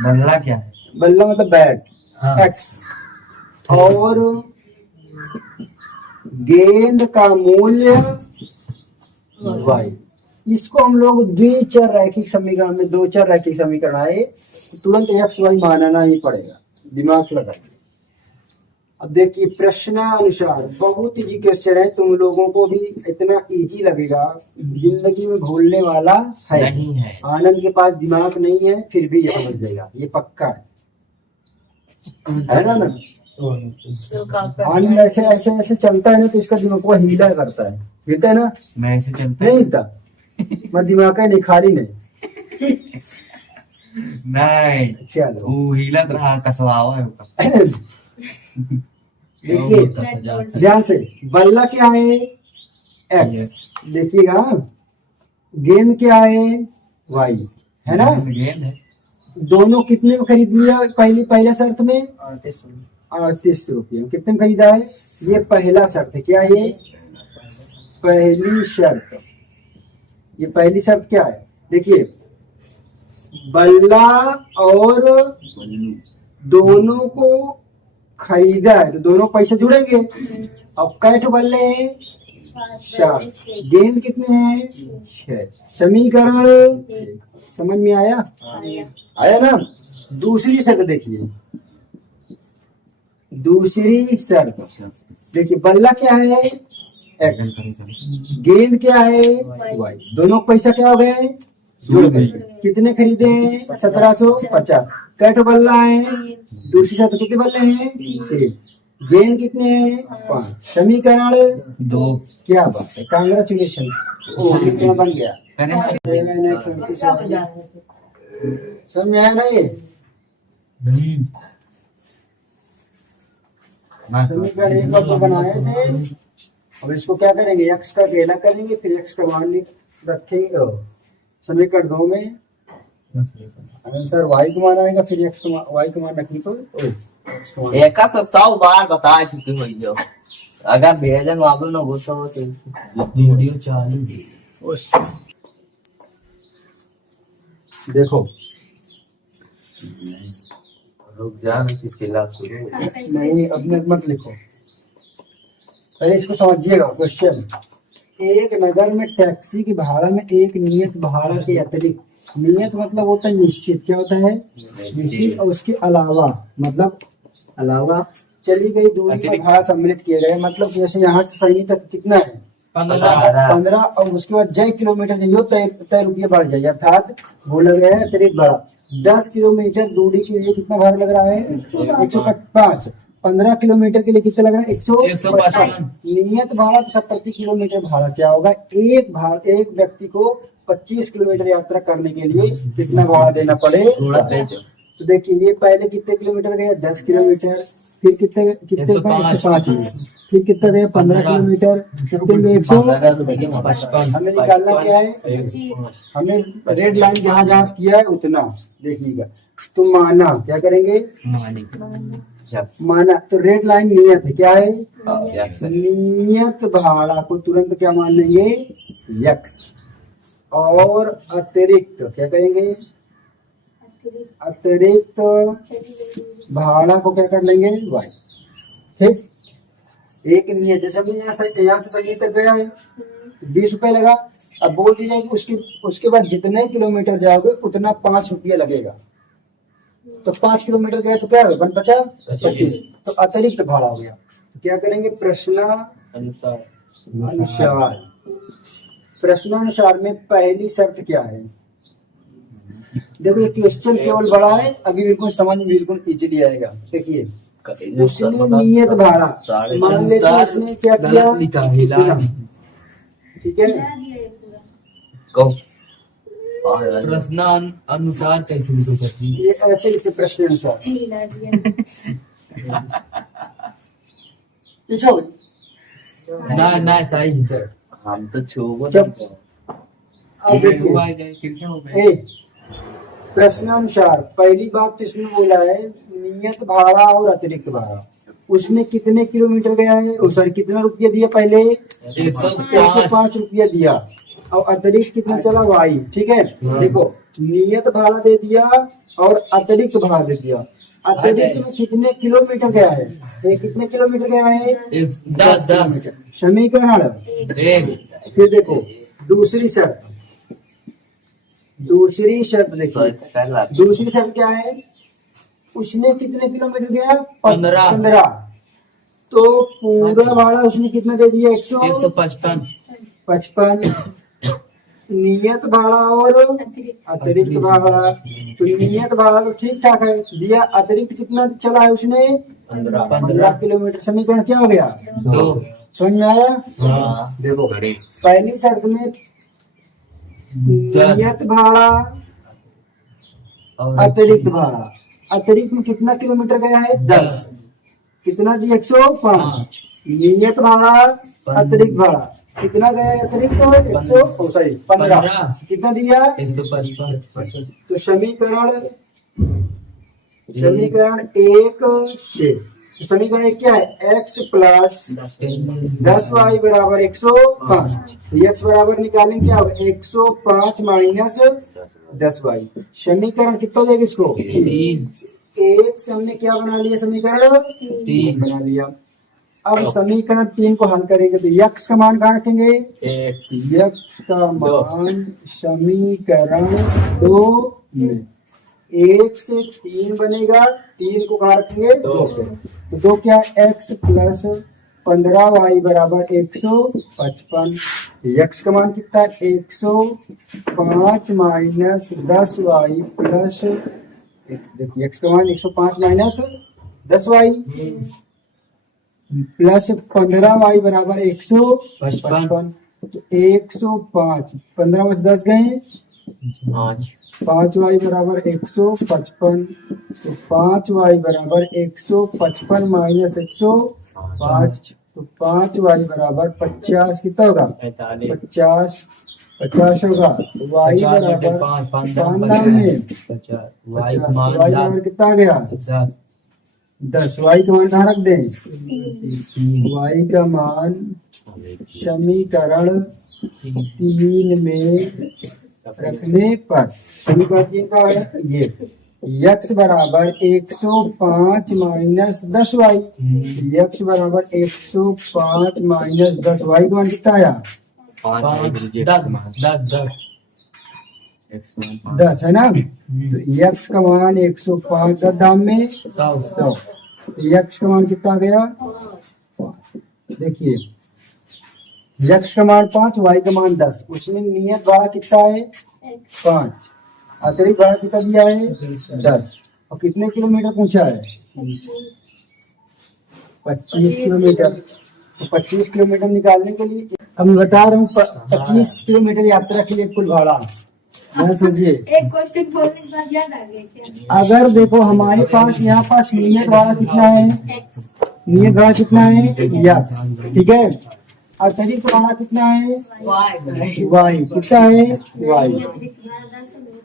बल्ला क्या है? बल्ला मतलब बैट, x, और गेंद का मूल्य y। इसको हम लोग द्विचर रैखिक समीकरण में, 2 चर रैखिक समीकरण आए तो तुरंत x y मानना ही पड़ेगा, दिमाग लगा। अब देखिए प्रश्नानुसार बहुत इजी क्वेश्चन है, तुम लोगों को भी इतना इजी लगेगा, जिंदगी में भूलने वाला नहीं है। आनंद के पास दिमाग नहीं है फिर भी ये समझ जाएगा, ये पक्का है ना। आनंद ऐसे ऐसे ऐसे चलता है ना तो इसका दिमाग को हीला करता है, हिलता है ना? मैं ऐसे चलता नहीं हिलता, मैं दिमाग का निखारी नहीं। नहीं, चलो वो हिलत रहा, कसवा हुआ है देखिए ध्यान से, बल्ला क्या है? x, देखिएगा गेंद क्या है? y, है ना? गेंद है। दोनों कितने में खरीद लिया? पहले शर्त में 38 रुपये में। कितने में खरीदा है? ये पहला शर्त है। क्या ये पहली शर्त? ये पहली शर्त क्या है? देखिए बल्ला और दोनों को खरीदा है तो दोनों पैसे जुड़ेंगे। अब कै ठो बल्ले हैं? 4। गेंद कितने हैं? 6। समीकरण एक समझ में आया? आया ना? दूसरी शर्त देखिए, दूसरी शर्त देखिए, बल्ला क्या है? एक्स, गेंद क्या है? वाई। दोनों पैसा क्या हो गए? जुड़ गए। कितने खरीदे हैं? 1750। कैट बल्ला है? दूसरी शर्त कितने बल्ले हैं? 3। गेंद कितने हैं? 5। समीकरण 2। क्या बात है, कांग्रेचुलेशन, समीकरण बन गया। समझ में आया ना? ये समीकरण एक बार तो बनाए थे, अब इसको क्या करेंगे? एक्स का अकेला करेंगे, फिर एक्स का मान रखेंगे। समीकरण 2 में आंसर वाई का मान आएगा, फिर एक्स का वाई का मान रखेंगे तो एक्स का मान। एक तो 100 बार बता चुके हो जो, अगर भेजन वापस ना गुस्सा हो तो वीडियो चालू। देखो रुक जा, मैं चिल्ला शुरू। नहीं, अपने मत लिखो, पहले इसको समझिएगा। क्वेश्चन, एक नगर में टैक्सी की भाड़ा में एक नियत भाड़ा के अतिरिक्त, नियत मतलब होता है निश्चित, क्या होता है? निश्चित। और उसके अलावा मतलब अलावा चली गई दूरी का भाड़ा सम्मिलित किया गया। मतलब जैसे यहाँ से सही तक कितना है? 15। और उसके बाद जय किलोमीटर जो तय रुपये बढ़ जाए, अर्थात वो लग रहा है अतिरिक्त भाड़ा। 10 किलोमीटर दूरी के लिए कितना भाड़ा लग रहा है? 105। 15 किलोमीटर के लिए कितना लग रहा है? 155। नियत भाड़ा तथा प्रति किलोमीटर भाड़ा क्या होगा? एक व्यक्ति को 25 किलोमीटर यात्रा करने के लिए कितना भाड़ा देना पड़ेगा? तो देखिए, ये पहले कितने किलोमीटर गया? 10 किलोमीटर। फिर कितने 105। फिर कितना गया? 15 किलोमीटर। कितने में? 155। हमें निकालना क्या है? हमें रेड लाइन जहाँ जहाँ किया है उतना देखिएगा। तो माना क्या करेंगे? माना। तो रेड लाइन नियत है, क्या है? नियत भाड़ा को तुरंत क्या मान लेंगे? यक्स। और अतिरिक्त क्या करेंगे? अतिरिक्त भाड़ा को क्या कर लेंगे? वाई। ठीक, एक नियत, जैसे यहाँ से सही तक गया है 20 रुपए लगा। अब बोल दीजिए कि उसके बाद जितने किलोमीटर जाओगे उतना 5 रुपया लगेगा। तो 5 किलोमीटर गया तो क्या होगा? 25। तो अतिरिक्त भाड़ा हो गया। तो क्या करेंगे? प्रश्नानुसार। प्रश्नानुसार में पहली शर्त क्या है? देखो, ये क्वेश्चन केवल बड़ा है, अभी बिल्कुल समझ में बिल्कुल इजीली आएगा। देखिए, उसने नियत भाड़ा मान लेते हैं, उसने क्या किया? ठीक है, प्रश्न अनुसार कैसे लिखो सकती? ये ऐसे लिखते प्रश्न अनुसार। ना सही है, हम तो छोड़ो। अब देखिए, प्रश्नानुसार पहली बात तो इसमें बोला है नियत भाड़ा और अतिरिक्त भाड़ा। उसने कितने किलोमीटर गया है? सॉरी, कितना रुपया दिया? पहले 105 रुपया दिया। और अतिरिक्त कितना चला? वाई। ठीक है, देखो, नियत भाड़ा दे दिया और अतिरिक्त भाड़ा दे दिया। अतिरिक्त में कितने किलोमीटर गया है? कितने किलोमीटर गया है? 10 किलोमीटर। समीकरण। फिर देखो दूसरी शर्त देखिए, दूसरी शर्त क्या है? उसने कितने किलोमीटर गया? 15। तो पूरा भाड़ा उसने कितना दे दिया? 155। नियत भाड़ा और अतिरिक्त भाड़ा। तो नियत भाड़ा तो ठीक ठाक है दिया, अतिरिक्त कितना चला है उसने? 15 किलोमीटर। समीकरण क्या हो गया? 2। समझ में आया? देखो, पहली शर्त में नियत भाड़ा अतिरिक्त भाड़ा। अतिरिक्त में कितना किलोमीटर गया है? 10। कितना दिया? 105। नियत भाड़ा अतिरिक्त भाड़ा कितना गया है? अतिरिक्त 15। कितना दिया? 155। तो समीकरण 1 से समीकरण 1 क्या है? x प्लस 10y बराबर 105। x बराबर निकालेंगे क्या होगा? 105 माइनस 10y। समीकरण कितना देगा इसको? 3। एक से हमने क्या बना लिया? समीकरण 3 बना लिया। अब समीकरण 3 को हल करेंगे तो यक्स का मान कहाँ रखेंगे? यक्स का मान समीकरण 2 में 1 से 3 बनेगा, 3 को कहाँ रखेंगे? 2 पे। तो 2 क्या है? x प्लस 15y बराबर 155। यक्स का मान कितना है? 105 माइनस 10y प्लस, देखिए x का मान 105 माइनस 10y प्लस 15y बराबर 155। तो 105, 15 में से 10 गए 5y बराबर 155। तो 5y बराबर 155 माइनस 105, तो 5y बराबर 50 कितना होगा? 50 होगा। तो y बराबर 95, 50 y बराबर कितना आ गया? 10। y का मान कहाँ रख दें? y का मान समीकरण 3 में रखने पर, समीकरण 3 का है ये, यक्स बराबर 105 माइनस 10y, यक्स बराबर 105 माइनस 10y का मान कितना आया? 10 है ना। तो यक्स का मान 105, 10 दाम में 100, यक्स का मान कितना आ गया? देखिए यक्स का मान 5, वाई का मान 10। उसमें नियत भाड़ा कितना है? 5। अतिरिक्त भाड़ा कितना दिया है? 10। और कितने किलोमीटर पूछा है? 25 किलोमीटर। तो 25 किलोमीटर निकालने के लिए अब मैं बता रहा हूँ 25 किलोमीटर यात्रा के लिए कुल भाड़ा। ध्यान समझिए, एक क्वेश्चन बोलने के बाद याद आ गया। अगर देखो हमारे पास यहाँ पास नियत भाड़ा कितना है? एक्स नियत भाड़ा कितना है? यक्स, ठीक है। अतिरिक्त भाड़ा कितना है? वाई कितना है? वाई।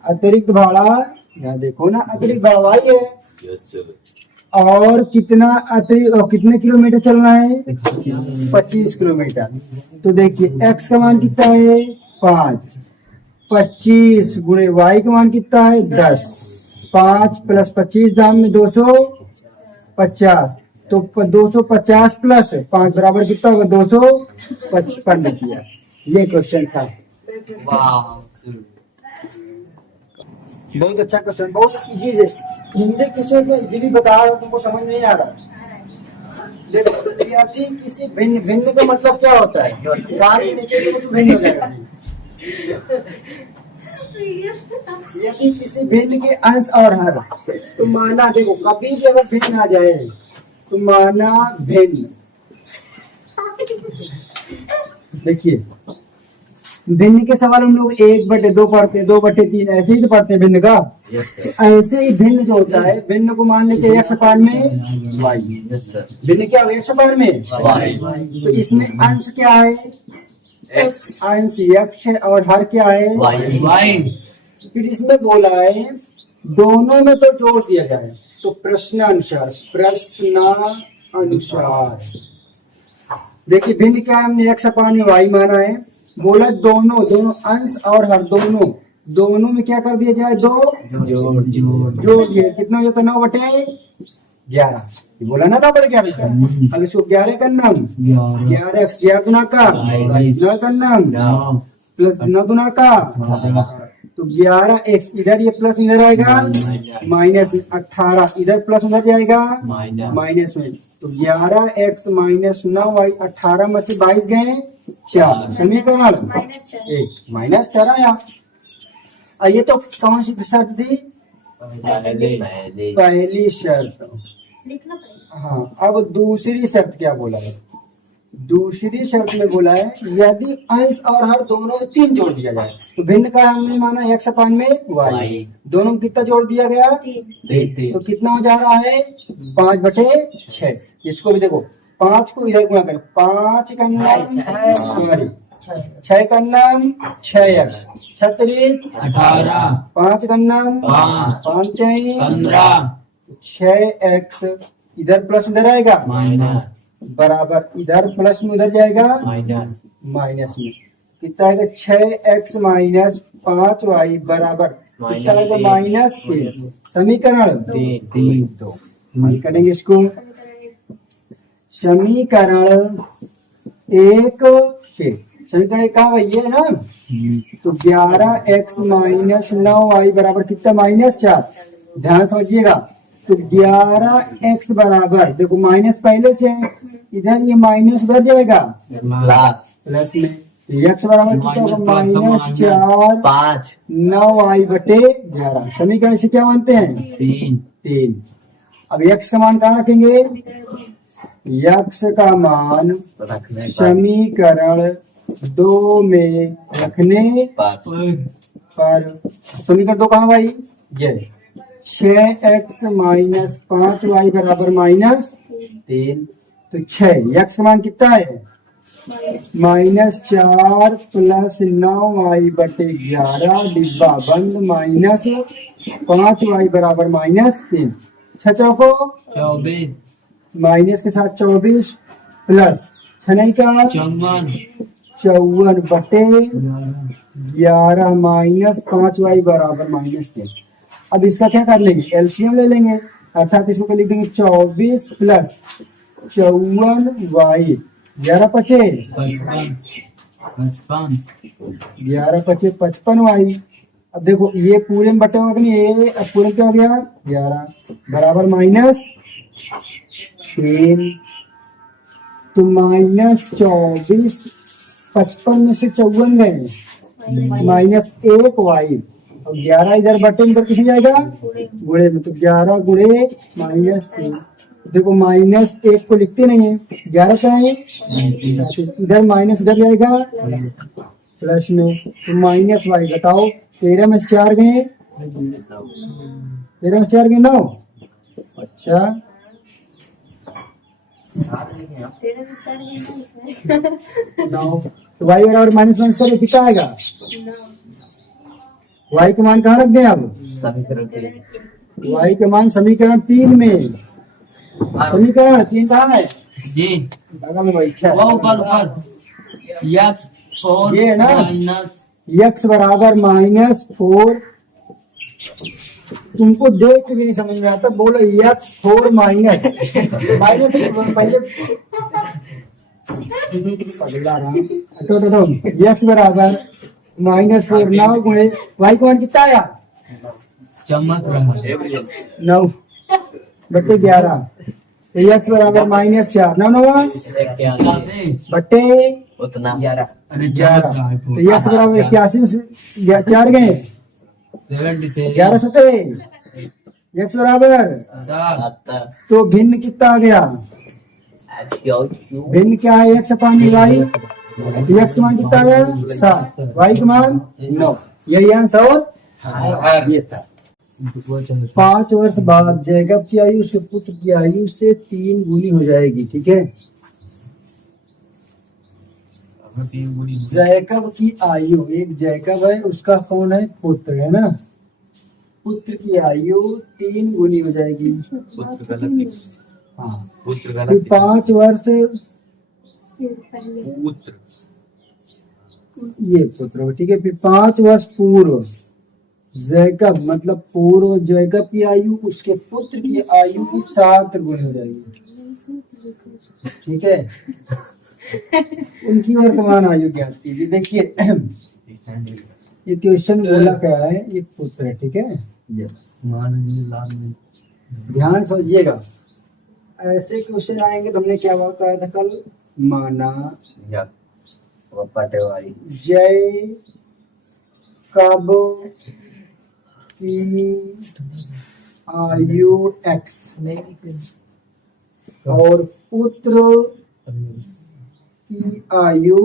अतिरिक्त भाड़ा यहाँ देखो ना, अतिरिक्त भाड़ा वाई है। और कितना अतिरिक्त, और कितने किलोमीटर चलना है? 25 किलोमीटर। तो देखिए एक्स का मान कितना है? 5। 25 गुणे वाई का मान कितना है? 10। 5 प्लस 25 दाम में 250। तो 250 प्लस 5 बराबर कितना होगा? 255 किया। ये क्वेश्चन था। बहुत अच्छा क्वेश्चन, बहुत इजी है। हिंदी क्वेश्चन को इजीली बता रहा हूँ, तुमको समझ नहीं आ रहा। देखो यदि किसी भिन्न, भिन्न का मतलब क्या होता है? कार्य नीचे देखो तो भिन्न हो जाएगा। यदि किसी भिन्न के अंश और हर, तो माना देखो कभी भी अगर भिन्न आ जाए तो माना भिन्न, देखिए भिन्न के सवाल हम लोग 1/2 पढ़ते हैं, 2/3 ऐसे ही तो पढ़ते हैं भिन्न का। ऐसे ही भिन्न जो होता है, भिन्न को मान लेते हैं x अपान में y। भिन्न क्या होगा? x अपान में y। तो इसमें अंश क्या है? x, अंश x है और हर क्या है? y। फिर इसमें बोला है दोनों में तो जोड़ दिया जाए। तो प्रश्नानुसार, देखिए भिन्न क्या है? हमने x अपान में y माना है। बोला दोनों, दोनों अंश और हर दोनों में क्या कर दिया जाए? 2 जोड़ दिए। कितना हो जाता? 9/11। बोला ना 9/11। अब इसको 11 करना, 11x 11 गुना का 9 करना प्लस 9 गुना का, तो 11x इधर, ये प्लस इधर आएगा माइनस, 18 इधर प्लस उधर जाएगा माइनस में। तो 11x माइनस 9y, 18 में से 22 गए 4। समीकरण 1 माइनस 4 आया। ये तो कौन सी शर्त थी? पहली शर्त। लिखना पड़ेगा। हाँ, अब दूसरी शर्त क्या बोला है? दूसरी शर्त में बोला है यदि अंश और हर दोनों में 3 जोड़ दिया जाए। तो भिन्न का हमने माना x अपान में y, दोनों में कितना जोड़ दिया गया? 3। तो कितना हो जा रहा है? 5/6। इसको भी देखो, 5 को इधर गुणा करें, 5 का नाम सॉरी 6 का नाम 6x, 18, 5 का नाम 5 15, 6x इधर प्लस उधर आएगा बराबर, इधर प्लस में उधर जाएगा माइनस में। कितना आएगा? 6x माइनस 5y बराबर कितना आएगा? -3। समीकरण 2 हल करेंगे इसको। समीकरण एक से समीकरण एक कहाँ ये है ना, तो 11x माइनस 9y बराबर कितना, -4। ध्यान समझिएगा, तो 11x बराबर, देखो माइनस पहले से है, इधर ये माइनस बढ़ जाएगा प्लस प्लस में, x बराबर कितना होगा, -4 5 9y बटे 11। समीकरण से क्या मानते हैं, 3। अब x का मान कहाँ रखेंगे, x का मान रखने समीकरण 2 में रखने पर, समीकरण 2 कहाँ भाई, ये 6x माइनस 5y बराबर -3, तो 6 x का मान कितना है, -4 प्लस 9y बटे 11 डिब्बा बंद माइनस 5y बराबर -3। 6 चौको 24 माइनस के साथ 24 प्लस 6 नहीं का 54 बटे 11 माइनस 5y बराबर -3। अब इसका क्या कर लेंगे, एलसीएम ले लेंगे, अर्थात इसको क्या लिख देंगे, 24 प्लस 54y, 11 पचे 55y। अब देखो ये पूरे में बटे होगा कि नहीं, ये अब पूरे में क्या हो गया, 11 बराबर -3, तो -24, 55 में से 54 गए, -1y, अब 11 इधर बटे इधर किस में जाएगा, गुणे में, तो 11 गुणे -3। देखो -1 को लिखते नहीं है, 11 क्या है, इधर माइनस इधर जाएगा प्लस में, तो -y घटाओ, 13 में से 4 गए, 13 में से 4 गए 9, अच्छा 9, तो y बराबर -1 करो कितना आएगा, y का मान कहाँ रख दें, अब समीकरण के y का मान समीकरण 3 में, समीकरण 3 कहाँ है, जी लगा में भाई, वो ऊपर x 4 ये है ना? माइनस x बराबर -4, तुमको देख के भी नहीं समझ में आता, बोलो x 4 माइनस माइनस पहले पगला रहा तो x बराबर -4 9 गुणे y का मान कितना आया, चमक रहा है 9 बटे 11, तो x बराबर -4 9 बटे उतना 11, अरे तो x बराबर 81 में से 4 गए 11 सते, x बराबर, तो भिन्न कितना आ गया, भिन्न क्या है, x अपान y, x का मान कितना आ गया 7, y का मान 9, यही आंसर ये था। 5 वर्ष बाद जैकब की आयु उसके पुत्र की आयु से 3 गुनी हो जाएगी, ठीक है। जैकब की आयु, एक जैकब है, उसका कौन है, पुत्र है ना, पुत्र की आयु 3 गुनी हो जाएगी, हाँ, फिर 5 वर्ष ये पुत्र हो, ठीक है, फिर 5 वर्ष पूर्व जैकब, मतलब पूर्व जैकब की आयु उसके पुत्र की आयु की 7 गुनी हो जाएगी, ठीक है। उनकी वर्तमान आयु ज्ञात कीजिए। देखिए ये क्वेश्चन बोला क्या है, ये पुत्र है, ठीक है, ध्यान समझिएगा। ऐसे क्वेश्चन आएंगे तो हमने क्या बताया था कल, माना जय कब की आयु x और पुत्र की आयु,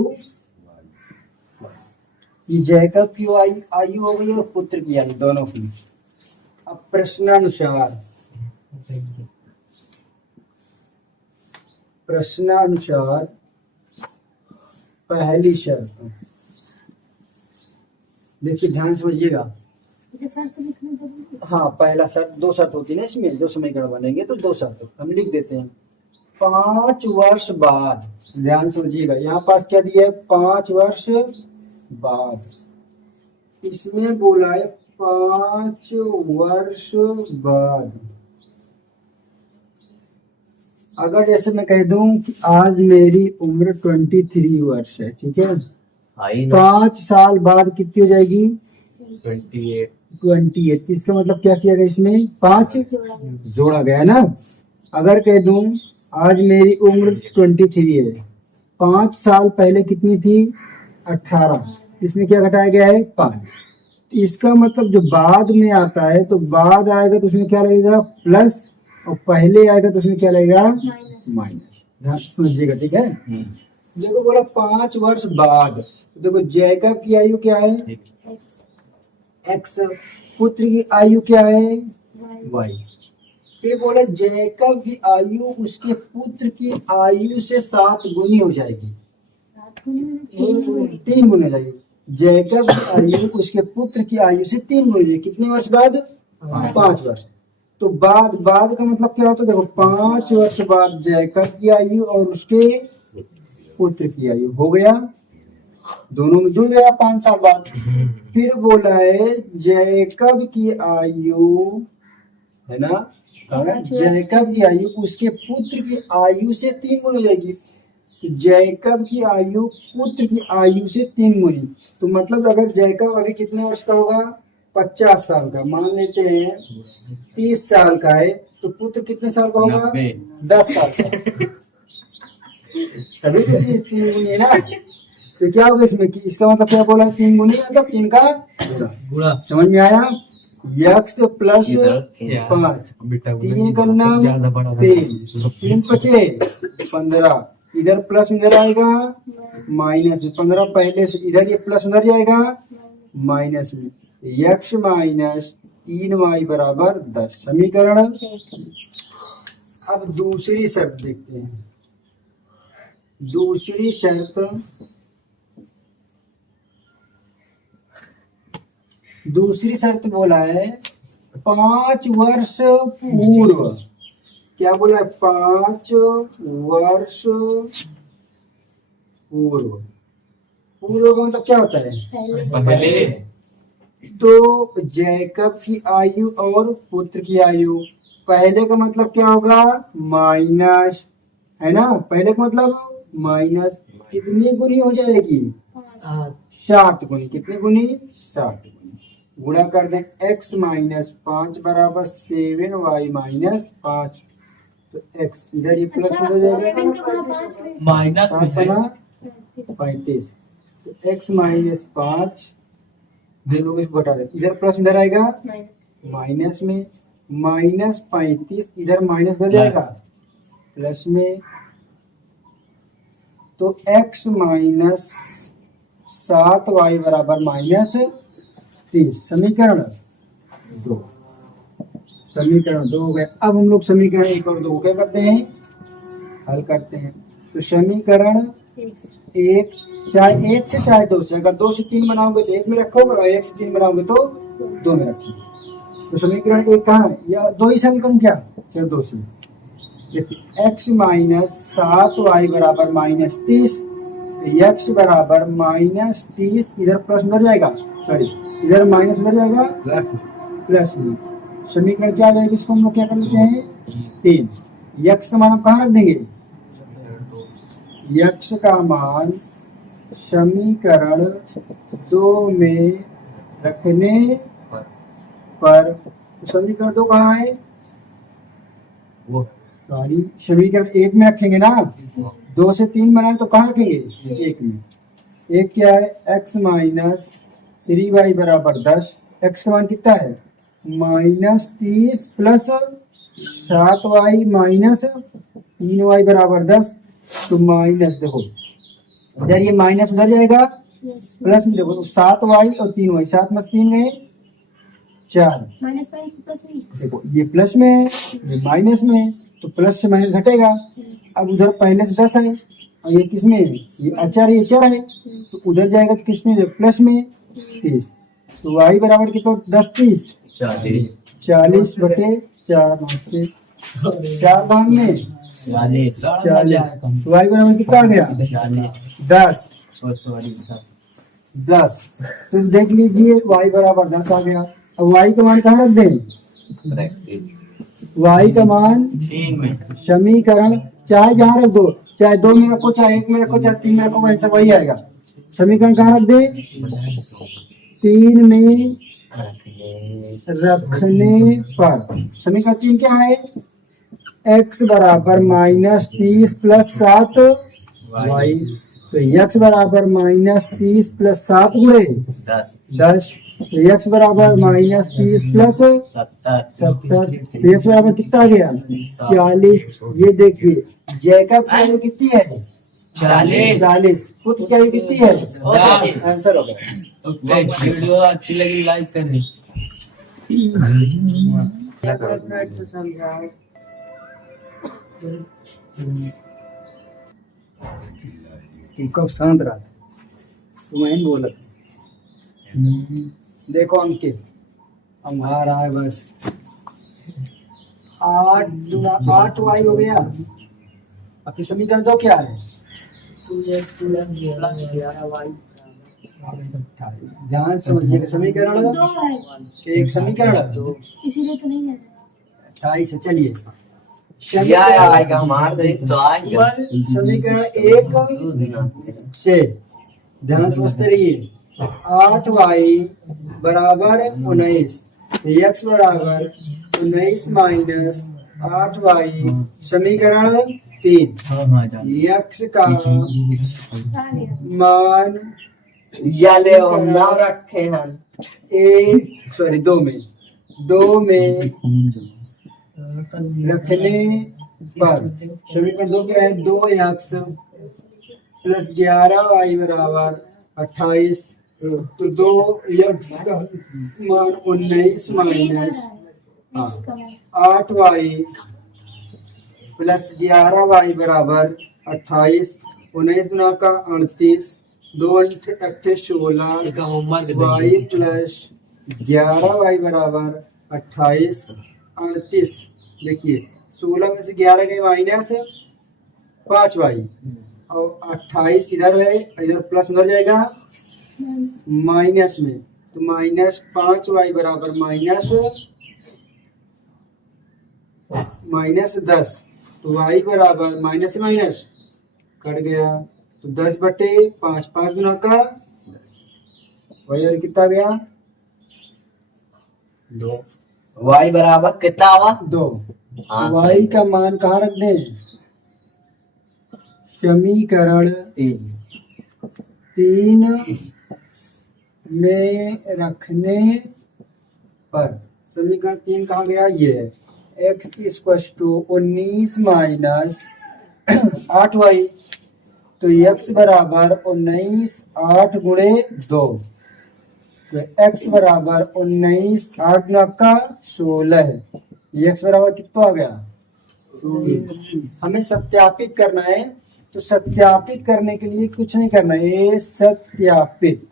ये जैकब की आयु हो गई और पुत्र की आयु दोनों की। अब प्रश्नानुसार पहली शर्त, देखिए ध्यान समझिएगा। हाँ, पहला शर्त, 2 शर्त होती है ना इसमें, जो समीकरण बनेंगे तो 2 शर्त हम लिख देते हैं। 5 वर्ष बाद, ध्यान समझिएगा, यहाँ पास क्या दिया है, 5 वर्ष बाद, इसमें बोला है 5 वर्ष बाद अगर जैसे मैं कह दूं कि आज मेरी उम्र 23 वर्ष है, ठीक है, आई ना 5 साल बाद कितनी हो जाएगी? 28 28। इसका मतलब क्या किया गया इसमें? 5 जोड़ा गया ना। अगर कह दूं आज मेरी उम्र 23 है, 5 साल पहले कितनी थी? 18। इसमें क्या घटाया गया है? 5। इसका मतलब जो बाद में आता है तो बाद आएगा तो उसमें क्या लगेगा? प्लस, और पहले आएगा तो उसमें क्या लगेगा? माइनस। ध्यान से समझिएगा, ठीक है। देखो बोला 5 वर्ष बाद, देखो जैकब की आयु क्या है? एक्स। पुत्र की आयु क्या है? वाई। फिर बोला जैकब की आयु उसके पुत्र की आयु से 7 गुनी हो जाएगी। 3 गुनी हो जाएगी। जैकब की आयु उसके पुत्र की आयु से 3 गुनी हो जाएगी। कितने वर्ष बाद? 5 वर्ष। तो बाद का मतलब क्या होता है? देखो 5 वर्ष बाद जैकब की आयु और उसके पुत्र की आयु हो गया, दोनों में जुड़ गया 5 साल बाद। फिर बोला है जैकब की आयु, है ना, जैकब की आयु उसके पुत्र की आयु से 3 गुनी हो जाएगी। तो जैकब की आयु पुत्र की आयु से 3 गुनी, तो मतलब अगर जैकब अभी कितने वर्ष का होगा? 50 साल का, मान लेते हैं 30 साल का है, तो पुत्र कितने साल का होगा? 10 साल का। तभी तो 3 गुनी है ना। तो क्या होगा इसमें कि इसका मतलब क्या बोला? 3 गुनी मतलब 3 का गुणा। समझ में आया? यक्स प्लस 5, 3 का नाम 3 पचे 15, इधर प्लस इधर आएगा माइनस में, 15 पहले से इधर, ये प्लस उधर जाएगा माइनस में। यक्स माइनस 3y बराबर 10। समीकरण। अब दूसरी शर्त देखते हैं। दूसरी शर्त बोला है 5 वर्ष पूर्व। क्या बोला है? 5 वर्ष पूर्व। पूर्व का मतलब क्या होता है? पहले। तो जैकब की आयु और पुत्र की आयु, पहले का मतलब क्या होगा? माइनस, है ना। पहले का मतलब माइनस, कितनी गुनी हो जाएगी? 7 गुनी। कितनी गुनी? 7 गुनी। गुणा कर दें, x माइनस 5 बराबर 7y माइनस 5। तो x इधर ये प्लस हो जाएगा, माइनस में है 35। तो x माइनस 5, दोनों को घटा दें, इधर प्लस इधर आएगा माइनस में, माइनस 35 इधर माइनस हो जाएगा प्लस में। तो x माइनस 7y बराबर माइनस 30। समीकरण 2। समीकरण 2 हो गए। अब हम लोग समीकरण 1 और 2 को क्या करते हैं? हल करते हैं। तो समीकरण 1, चाहे 1 से चाहे 2 से, अगर 2 से 3 बनाओगे तो 1 में रखोगे, और 1 से 3 बनाओगे तो 2 में रखोगे। तो समीकरण 1 कहाँ है? या 2 ही सम करूँ क्या? चलो 2 से देखिए, x माइनस 7y बराबर माइनस 30, x बराबर माइनस 30, इधर प्लस उधर जाएगा, सॉरी इधर माइनस उधर जाएगा प्लस में। समीकरण क्या आ जाएगा? इसको हम लोग क्या कर लेते हैं? 3। x का मान हम कहाँ रख देंगे? x का मान समीकरण 2 में रखने पर, समीकरण 2 कहाँ है? सॉरी, समीकरण 1 में रखेंगे ना। 2 से 3 बनाए तो कहाँ रखेंगे? 1 में। 1 क्या है? x माइनस 3y बराबर 10। x का मान कितना है? Minus 30 plus 7y minus 3y बराबर 10। तो माइनस, देखो इधर ये माइनस उधर जाएगा प्लस में, देखो 7y और 3y, 7 में 3 गए 4, माइनस का प्लस नहीं। देखो ये प्लस में है, ये माइनस में है, तो प्लस से माइनस घटेगा। अब उधर पहले से 10 है और ये किसमें है? ये अचर, ये चर है, तो उधर जाएगा तो किसमें? प्लस में 30। तो y बराबर कितना? 10 30 40 बटे 4 से 4 भाग में 40। तो y बराबर कितना आ गया? 10। तो देख लीजिए y बराबर 10 आ गया। अब y का मान कहाँ रख दें? y का मान 3 में समीकरण चाहे जहाँ रख दो, चाहे 2 में रखो, चाहे 1 में रखो, चाहे 3 में रखो, आंसर वही आएगा। समीकरण कहाँ रख दे? 3 में रखने पर समीकरण 3 क्या है? x बराबर -30 + 7 y। तो x बराबर -30 + 7 गुणे 10। तो x बराबर -30 + 70। तो x बराबर कितना आ गया? 40। ये देखिए जैकब की वैल्यू कितनी है? 40। पुत्र की वैल्यू कितनी है? आंसर हो गया। वीडियो अच्छी लगी लाइक करनी। तुम कब शांत रहा था? तुम्हें बोला था। देखो अंके हम आ रहा है बस 8 वाई हो गया। अब फिर समीकरण 2 क्या है? ध्यान से समझिएगा समीकरण 2 है, एक समीकरण इसीलिए तो नहीं है। 28 है। चलिए क्या आएगा हमारे तो आएगा समीकरण 1 से ध्यान समझते रहिए। 8y बराबर 19, x बराबर 19 माइनस 8y समीकरण 3। x का मान या ले हम ना रखे हैं 2 में रखने पर समीकरण 2 क्या है? 2x + 11y बराबर 28। तो 2x का मान 19 माइनस x का मान 8y + 11y बराबर 28। 19 गुना का 38, 2 8 16 होमवर्क y + 11y बराबर 28। 38 देखिए 16 में से 11 गए माइनस 5y और 28 इधर है, इधर प्लस उधर जाएगा माइनस में। तो -5y बराबर -10। तो y बराबर माइनस से माइनस कट गया तो 10/5। 5 गुना का y कितना गया? 2। y बराबर कितना हुआ 2। हाँ, y का मान कहाँ रख दें? समीकरण 3 में रखने पर समीकरण 3 कहाँ गया? ये x = 19 माइनस 8y। तो x बराबर 19 8 गुणे 2। तो x बराबर 19 8 गुना का 16 है। ये x बराबर कितना आ गया? हमें सत्यापित करना है। तो सत्यापित करने के लिए कुछ नहीं करना है, ये सत्यापित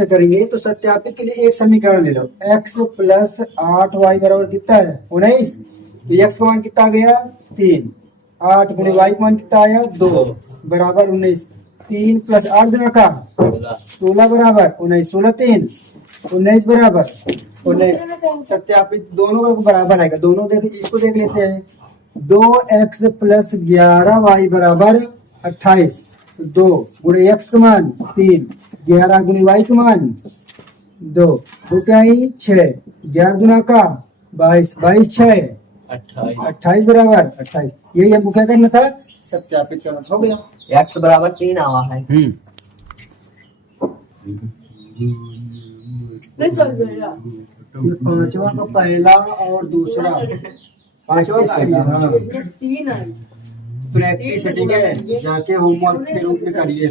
करेंगे। तो सत्यापित के लिए एक समीकरण ले लो। x + 8y बराबर कितना है? 19। तो x का मान कितना आ गया? 3। 8 गुणे y का मान कितना आया? 2 बराबर 19। 3 + 8 गुना का 16 बराबर 19। 16 3 19 बराबर 19। सत्यापित दोनों का बराबर आएगा। दोनों देख इसको देख लेते हैं। 2x + 11y बराबर 28। 2 गुणे x का मान 3, 11 गुणे y का मान 2। 2 क्या है? 6। 11 गुना का 22, 22 6 28 बराबर 28। यही हमको क्या करना था? सत्यापित करना। हो गया। x बराबर 3 आवा है। ये पांचवा का पहला और दूसरा पांचवा का प्रैक्टिस है, ठीक है? जाके होमवर्क के रूप में करिए।